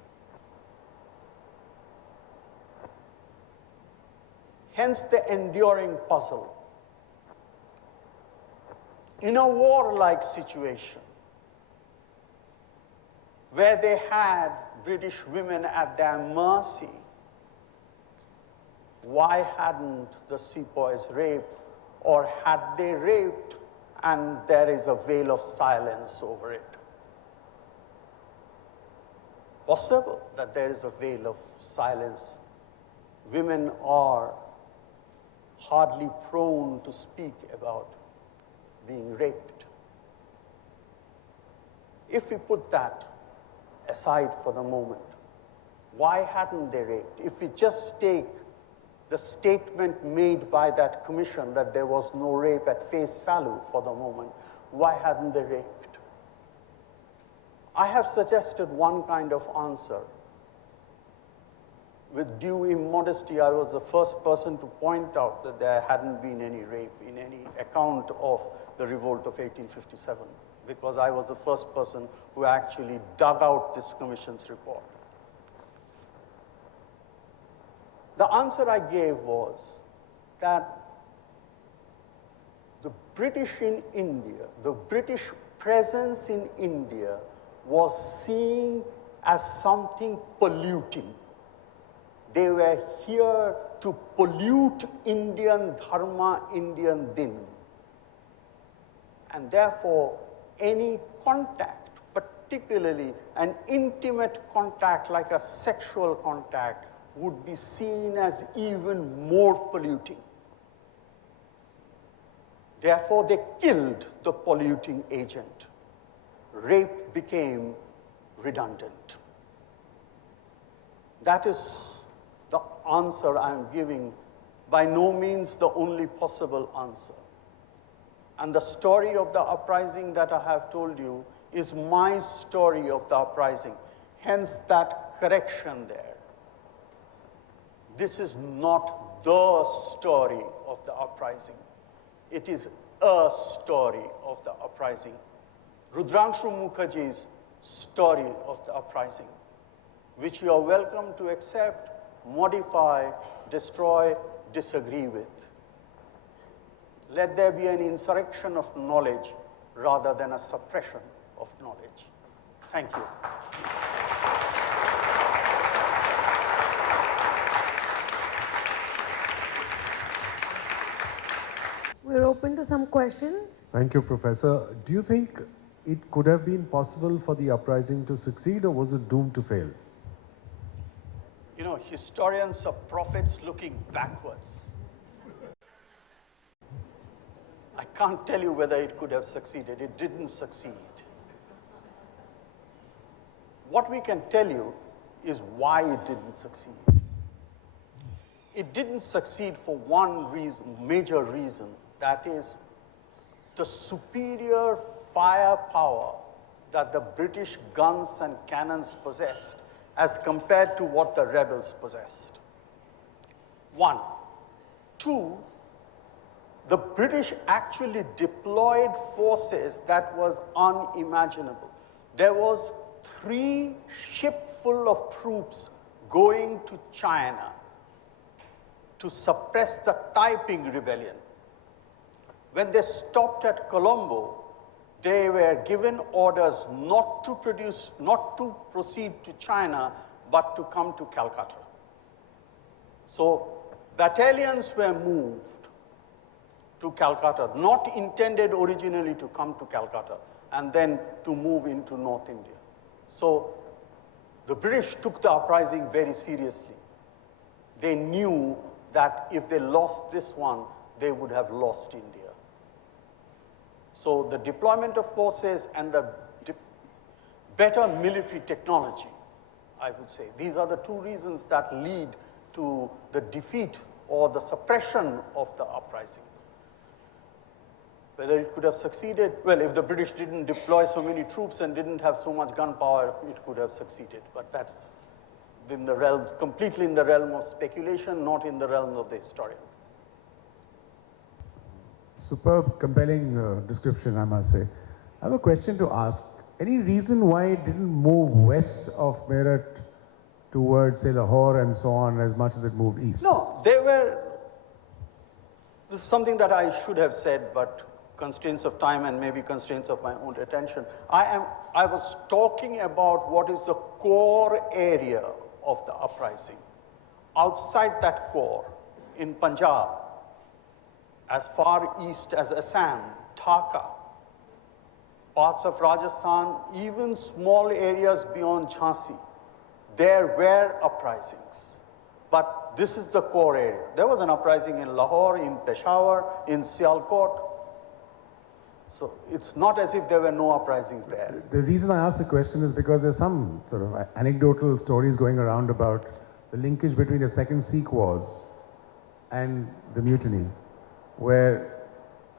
Hence the enduring puzzle. In a warlike situation, where they had British women at their mercy, why hadn't the sepoys raped, or had they raped and there is a veil of silence over it? Possible that there is a veil of silence. Women are hardly prone to speak about being raped. If we put that aside for the moment, why hadn't they raped? If we just take the statement made by that commission that there was no rape at face value for the moment, why hadn't they raped? I have suggested one kind of answer. With due immodesty, I was the first person to point out that there hadn't been any rape in any account of the revolt of 1857, because I was the first person who actually dug out this commission's report. The answer I gave was that the British in India, the British presence in India was seen as something polluting. They were here to pollute Indian dharma, Indian din. And therefore, any contact, particularly an intimate contact like a sexual contact, would be seen as even more polluting. Therefore, they killed the polluting agent. Rape became redundant. That is the answer I am giving, by no means the only possible answer. And the story of the uprising that I have told you is my story of the uprising, hence that correction there. This is not the story of the uprising. It is a story of the uprising. Rudrangshu Mukherjee's story of the uprising, which you are welcome to accept, modify, destroy, disagree with. Let there be an insurrection of knowledge rather than a suppression of knowledge. Thank you. We're open to some questions. Thank you, Professor. Do you think it could have been possible for the uprising to succeed, or was it doomed to fail? You know, historians are prophets looking backwards. I can't tell you whether it could have succeeded. It didn't succeed. What we can tell you is why it didn't succeed. It didn't succeed for one reason, major reason, that is the superior firepower that the British guns and cannons possessed as compared to what the rebels possessed. One. Two, the British actually deployed forces that was unimaginable. There was 3 ships full of troops going to China to suppress the Taiping rebellion. When they stopped at Colombo, they were given orders not to proceed to China, but to come to Calcutta. So battalions were moved to Calcutta, not intended originally to come to Calcutta, and then to move into North India. So the British took the uprising very seriously. They knew that if they lost this one, they would have lost India. So the deployment of forces and the better military technology, I would say, these are the two reasons that lead to the defeat or the suppression of the uprising. Whether it could have succeeded, well, if the British didn't deploy so many troops and didn't have so much gunpowder, it could have succeeded. But that's in the realm, completely in the realm of speculation, not in the realm of the historian. Superb, compelling description, I must say. I have a question to ask. Any reason why it didn't move west of Meerut towards, say, Lahore and so on as much as it moved east? No, this is something that I should have said, but constraints of time and maybe constraints of my own attention. I was talking about what is the core area of the uprising. Outside that core, in Punjab, as far east as Assam, Dhaka, parts of Rajasthan, even small areas beyond Jhansi, there were uprisings. But this is the core area. There was an uprising in Lahore, in Peshawar, in Sialkot. So it's not as if there were no uprisings there. The reason I ask the question is because there's some sort of anecdotal stories going around about the linkage between the Second Sikh Wars and the mutiny, where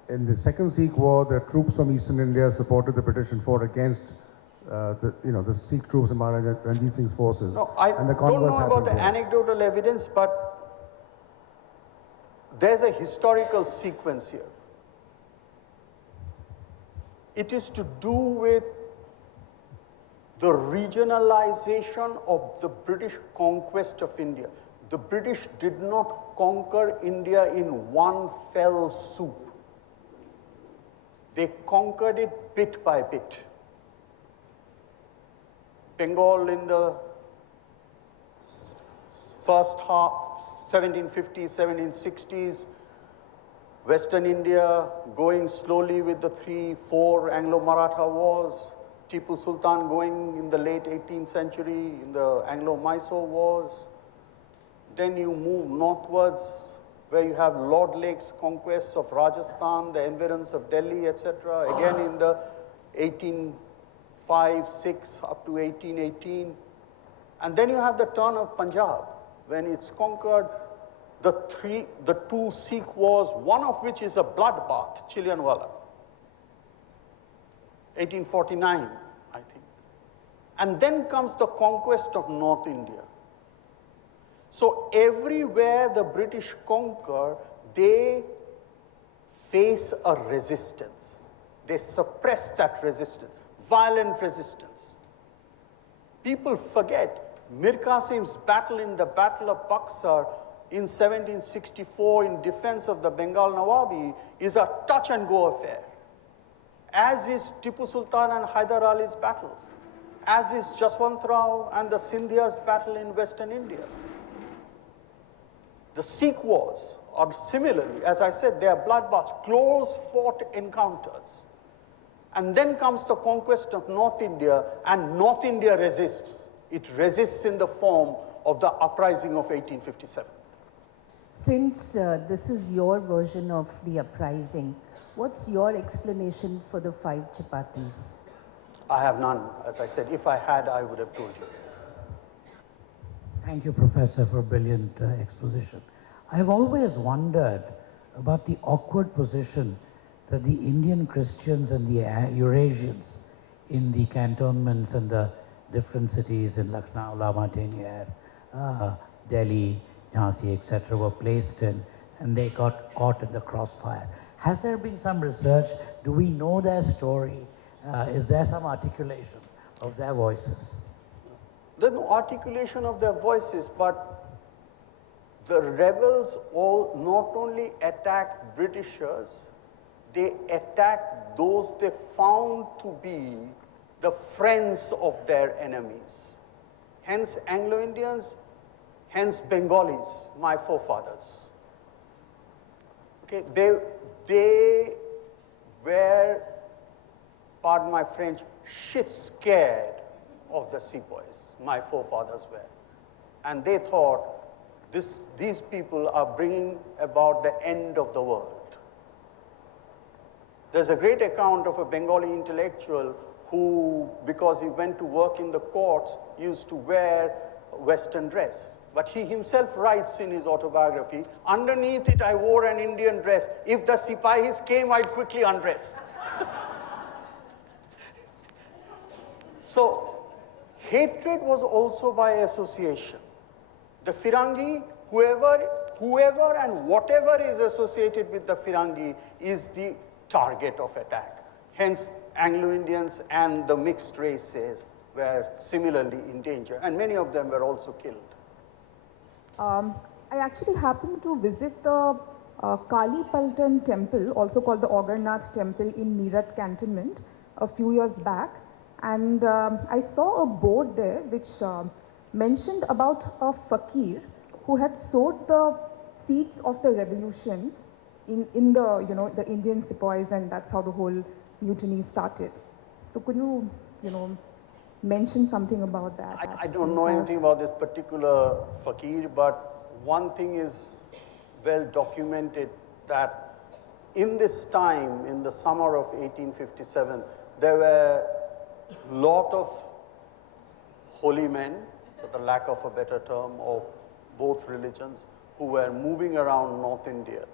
in the Second Sikh War, the troops from Eastern India supported the British and fought against the Sikh troops and Maharaja Ranjit Singh's forces. No, I don't know about the anecdotal evidence, but there's a historical sequence here. It is to do with the regionalization of the British conquest of India. The British did not conquer India in one fell swoop. They conquered it bit by bit. Bengal in the first half, 1750s, 1760s, Western India going slowly with the 3-4 Anglo-Maratha wars, Tipu Sultan going in the late 18th century in the Anglo-Mysore wars. Then you move northwards where you have Lord Lake's conquests of Rajasthan, the environs of Delhi, etc. Again in the 1805-6 up to 1818. And then you have the turn of Punjab when it's conquered. The two Sikh wars, one of which is a bloodbath, Chilianwala, 1849, I think. And then comes the conquest of North India. So everywhere the British conquer, they face a resistance. They suppress that resistance, violent resistance. People forget Mir Qasim's battle in the Battle of Buxar in 1764 in defense of the Bengal Nawabi is a touch-and-go affair, as is Tipu Sultan and Hyder Ali's battle, as is Jaswant Rao and the Scindia's battle in Western India. The Sikh wars are similarly, as I said, they are bloodbaths, close-fought encounters. And then comes the conquest of North India, and North India resists. It resists in the form of the uprising of 1857. Since this is your version of the uprising, what's your explanation for the 5 chapatis? I have none. As I said, if I had, I would have told you. Thank you, Professor, for a brilliant exposition. I've always wondered about the awkward position that the Indian Christians and the Eurasians in the cantonments and the different cities in Lucknow, Lama-Tenier, Delhi, Jhansi, etc. were placed in, and they got caught in the crossfire. Has there been some research? Do we know their story? Is there some articulation of their voices? There's no articulation of their voices, but the rebels all not only attacked Britishers, they attacked those they found to be the friends of their enemies. Hence Anglo-Indians, hence Bengalis, my forefathers. Okay, they were, pardon my French, shit scared of the sepoys, my forefathers were. And they thought, these people are bringing about the end of the world. There's a great account of a Bengali intellectual who, because he went to work in the courts, used to wear Western dress. But he himself writes in his autobiography, underneath it I wore an Indian dress. If the Sipahis came, I'd quickly undress. So, hatred was also by association. The Firangi, whoever and whatever is associated with the Firangi is the target of attack. Hence, Anglo-Indians and the mixed races were similarly in danger, and many of them were also killed. I actually happened to visit the Kali Paltan temple, also called the Ogharnath temple in Meerut cantonment, a few years back. And I saw a board there which mentioned about a fakir who had sowed the seeds of the revolution in the, the Indian sepoys, and that's how the whole mutiny started. So could you, mention something about that? I don't know anything about this particular fakir, but one thing is well documented, that in this time, in the summer of 1857, there were a lot of holy men, for the lack of a better term, of both religions, who were moving around North India,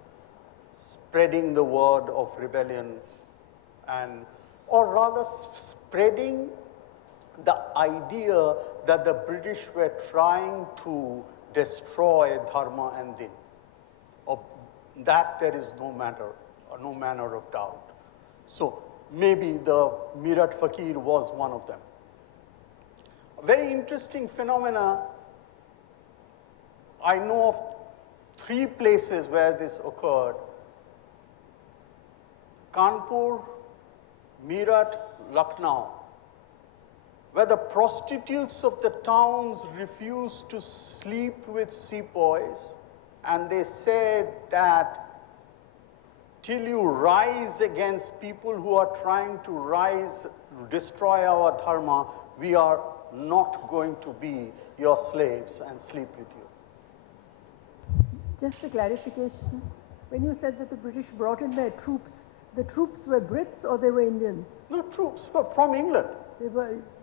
spreading the word of rebellion, or rather spreading the idea that the British were trying to destroy dharma and din. Of that there is no manner of doubt. So maybe the Meerut fakir was one of them. A very interesting phenomena, I know of 3 places where this occurred: Kanpur, Meerut, Lucknow, where the prostitutes of the towns refused to sleep with sepoys, and they said that till you rise against people who are trying to destroy our dharma, we are not going to be your slaves and sleep with you. Just a clarification. When you said that the British brought in their troops, the troops were Brits or they were Indians? No, troops from England.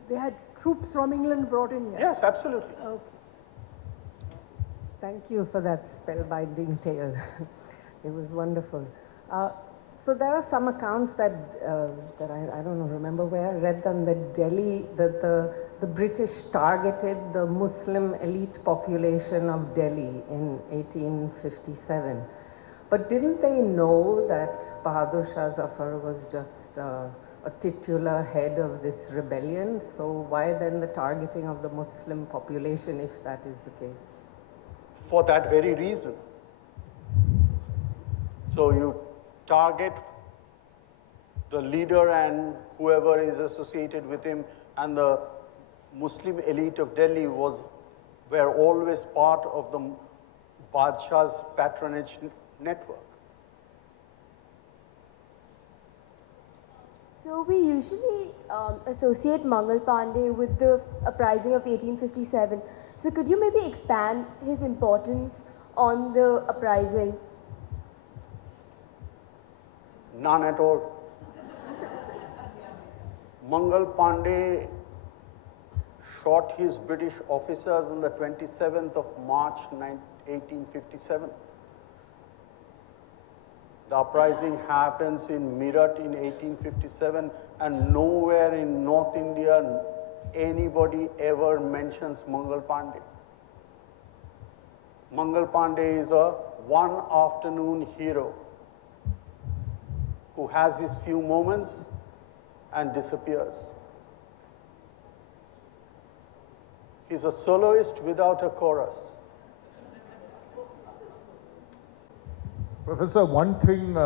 They had troops from England brought in here? Yes, absolutely. Okay. Thank you for that spellbinding tale. It was wonderful. So there are some accounts that I don't remember where I read them, that Delhi, that the British targeted the Muslim elite population of Delhi in 1857. But didn't they know that Bahadur Shah Zafar was just a titular head of this rebellion? So why then the targeting of the Muslim population, if that is the case? For that very reason. So you target the leader and whoever is associated with him, and the Muslim elite of Delhi were always part of the Badshah's patronage network. So we usually associate Mangal Pandey with the uprising of 1857. So could you maybe expand his importance on the uprising? None at all. Mangal Pandey shot his British officers on the 27th of March 1857. The uprising happens in Meerut in 1857, and nowhere in North India anybody ever mentions Mangal Pandey. Mangal Pandey is a one-afternoon hero who has his few moments and disappears. He's a soloist without a chorus. Professor, one thing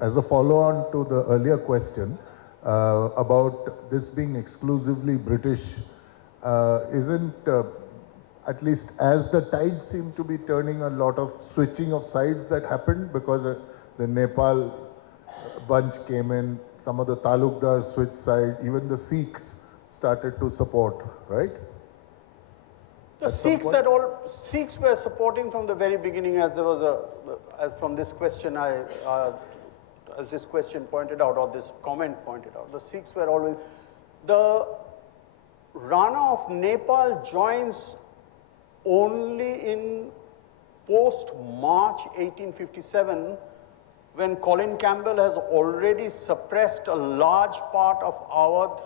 as a follow-on to the earlier question about this being exclusively British, isn't at least as the tide seemed to be turning, a lot of switching of sides that happened because the Nepal bunch came in, some of the Talukdars switched side, even the Sikhs started to support, right? The Sikhs were supporting from the very beginning, as there was as from this question as this question pointed out, or this comment pointed out. The Sikhs were always, the Rana of Nepal joins only in post-March 1857, when Colin Campbell has already suppressed a large part of Awadh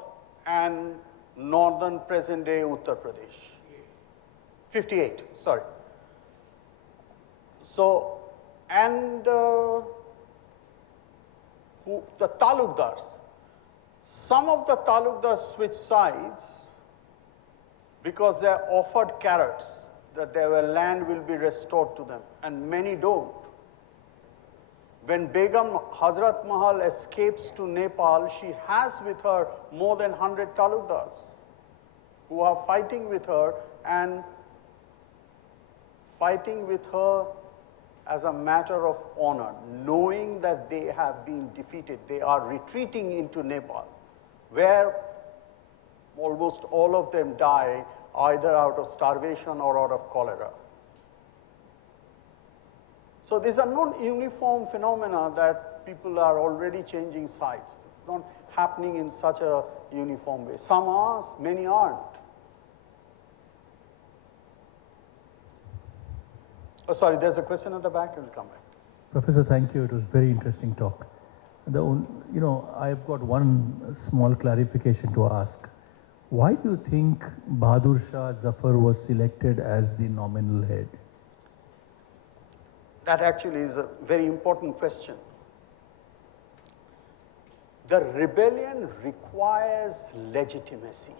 and northern present-day Uttar Pradesh. 58, sorry. So, and the Talukdars. Some of the Talukdars switch sides because they are offered carrots that their land will be restored to them, and many don't. When Begum Hazrat Mahal escapes to Nepal, she has with her more than 100 Talukdars who are fighting with her, and fighting with her as a matter of honor, knowing that they have been defeated. They are retreating into Nepal, where almost all of them die either out of starvation or out of cholera. So these are not uniform phenomena that people are already changing sides. It's not happening in such a uniform way. Some are, many aren't. Oh, sorry, there's a question at the back. We'll come back. Professor, thank you. It was very interesting talk. I've got one small clarification to ask. Why do you think Bahadur Shah Zafar was selected as the nominal head? That actually is a very important question. The rebellion requires legitimacy.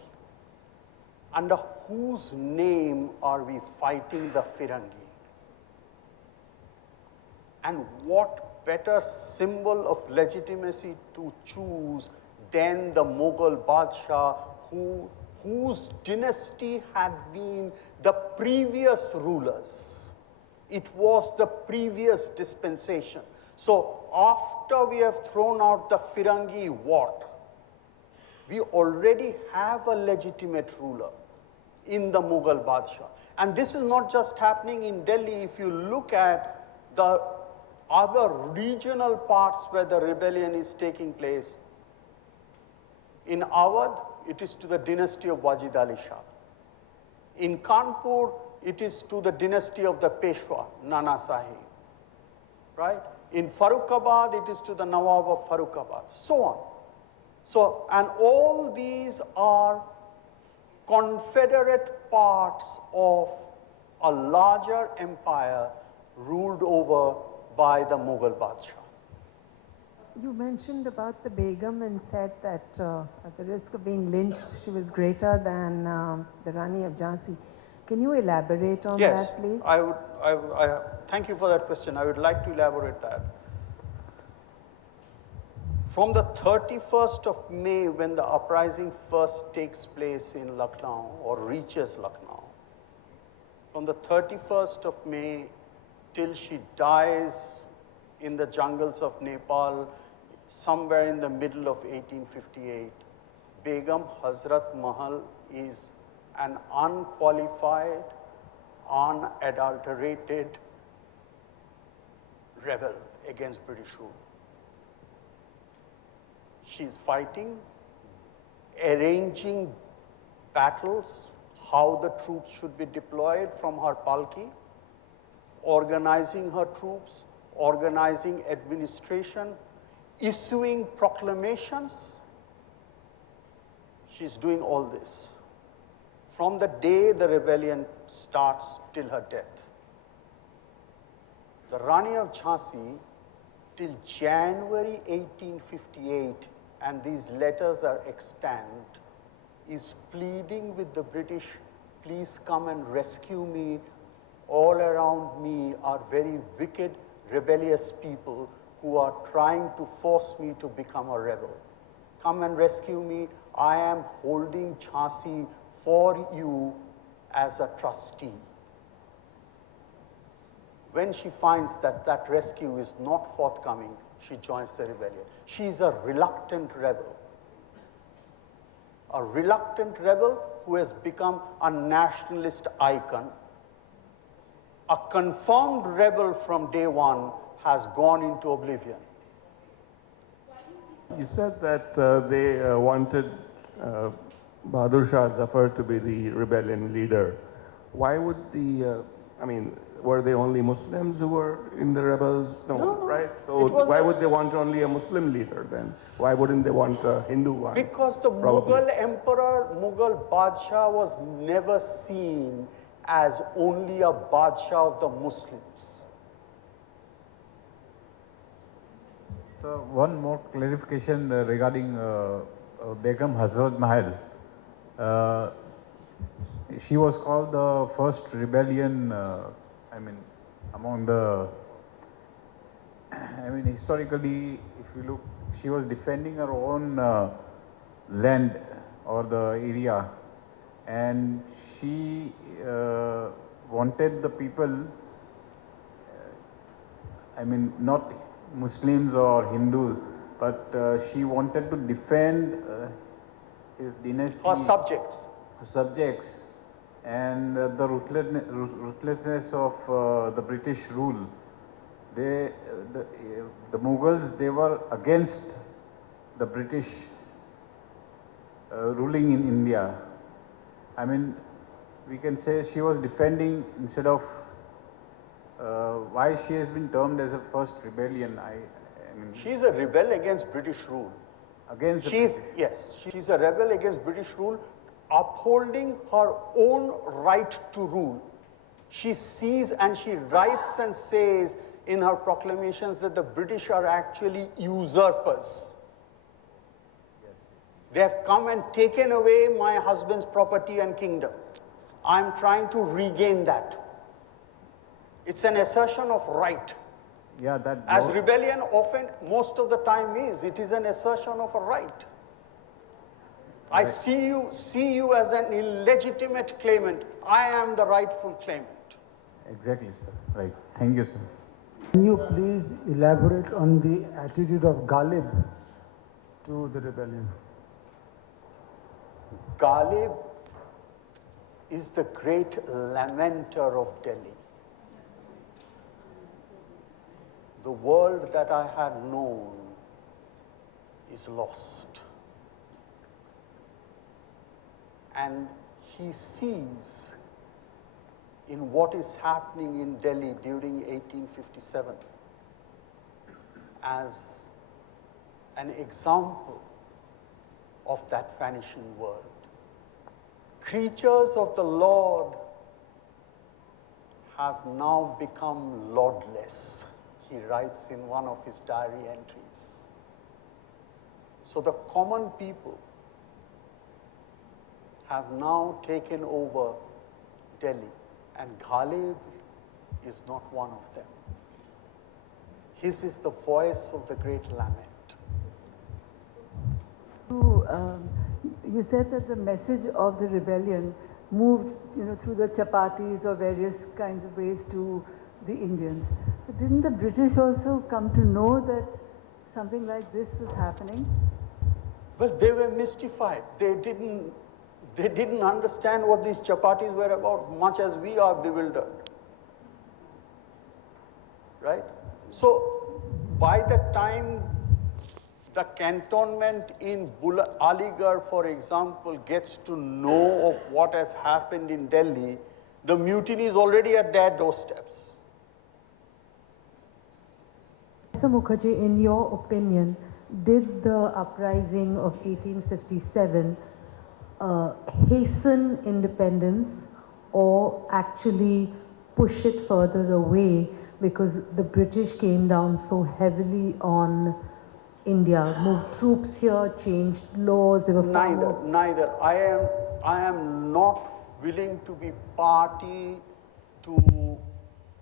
Under whose name are we fighting the Firangi? And what better symbol of legitimacy to choose than the Mughal Badshah, whose dynasty had been the previous rulers. It was the previous dispensation. So after we have thrown out the Firangi, what? We already have a legitimate ruler in the Mughal Badshah. And this is not just happening in Delhi. If you look at the other regional parts where the rebellion is taking place, in Awadh, it is to the dynasty of Wajid Ali Shah. In Kanpur, it is to the dynasty of the Peshwa, Nana Sahib, right? In Farrukhabad, it is to the Nawab of Farrukhabad, so on. So, and all these are confederate parts of a larger empire ruled over by the Mughal Badshah. You mentioned about the Begum and said that at the risk of being lynched, she was greater than the Rani of Jhansi. Can you elaborate on that, please? Yes, thank you for that question. I would like to elaborate that. From the 31st of May, when the uprising first takes place in Lucknow or reaches Lucknow, from the 31st of May till she dies in the jungles of Nepal, somewhere in the middle of 1858, Begum Hazrat Mahal is an unqualified, unadulterated rebel against British rule. She's fighting, arranging battles, how the troops should be deployed from her palki, organizing her troops, organizing administration, issuing proclamations. She's doing all this from the day the rebellion starts till her death. The Rani of Jhansi, till January 1858, and these letters are extant, is pleading with the British, please come and rescue me. All around me are very wicked, rebellious people who are trying to force me to become a rebel. Come and rescue me. I am holding Jhansi for you as a trustee. When she finds that that rescue is not forthcoming, she joins the rebellion. She is a reluctant rebel. A reluctant rebel who has become a nationalist icon. A confirmed rebel from day one has gone into oblivion. You said that they wanted Bahadur Shah Zafar to be the rebellion leader. Why would were they only Muslims who were in the rebels? No, right? So why would they want only a Muslim leader then? Why wouldn't they want a Hindu one? Because the Mughal emperor, Mughal Badshah was never seen as only a Badshah of the Muslims. So one more clarification regarding Begum Hazrat Mahal. She was called the first rebellion, among the, historically, if you look, she was defending her own land or the area, and she wanted the people, not Muslims or Hindus, but she wanted to defend his dynasty. Her subjects. Subjects, and the ruthlessness of the British rule. The Mughals, they were against the British ruling in India. We can say she was defending instead of why she has been termed as a first rebellion. She's a rebel against British rule. Yes, she's a rebel against British rule, upholding her own right to rule. She sees and she writes and says in her proclamations that the British are actually usurpers. Yes. They have come and taken away my husband's property and kingdom. I'm trying to regain that. It's an assertion of right. Yeah, that as rebellion often, most of the time is, it is an assertion of a right. I see you as an illegitimate claimant. I am the rightful claimant. Exactly, sir. Right. Thank you, sir. Can you please elaborate on the attitude of Ghalib to the rebellion? Ghalib is the great lamenter of Delhi. The world that I had known is lost. And he sees in what is happening in Delhi during 1857 as an example of that vanishing world. Creatures of the Lord have now become lordless, he writes in one of his diary entries. So the common people have now taken over Delhi, and Ghalib is not one of them. His is the voice of the great lament. You said that the message of the rebellion moved, through the chapatis or various kinds of ways to the Indians. But didn't the British also come to know that something like this was happening? Well, they were mystified. They didn't understand what these chapatis were about, much as we are bewildered. Right? So, by the time the cantonment in Aligarh, for example, gets to know of what has happened in Delhi, the mutiny is already at their doorsteps. Professor Mukherjee, in your opinion, did the uprising of 1857 hasten independence or actually push it further away because the British came down so heavily on India, moved troops here, changed laws? They were Neither. I am not willing to be party to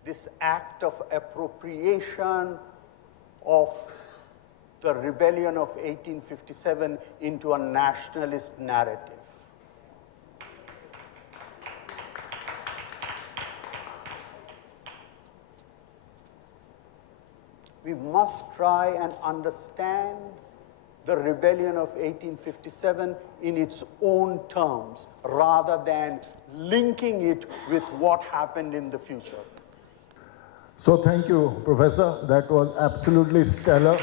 this act of appropriation of the rebellion of 1857 into a nationalist narrative. we must try and understand the rebellion of 1857 in its own terms, rather than linking it with what happened in the future. So thank you, Professor. That was absolutely stellar.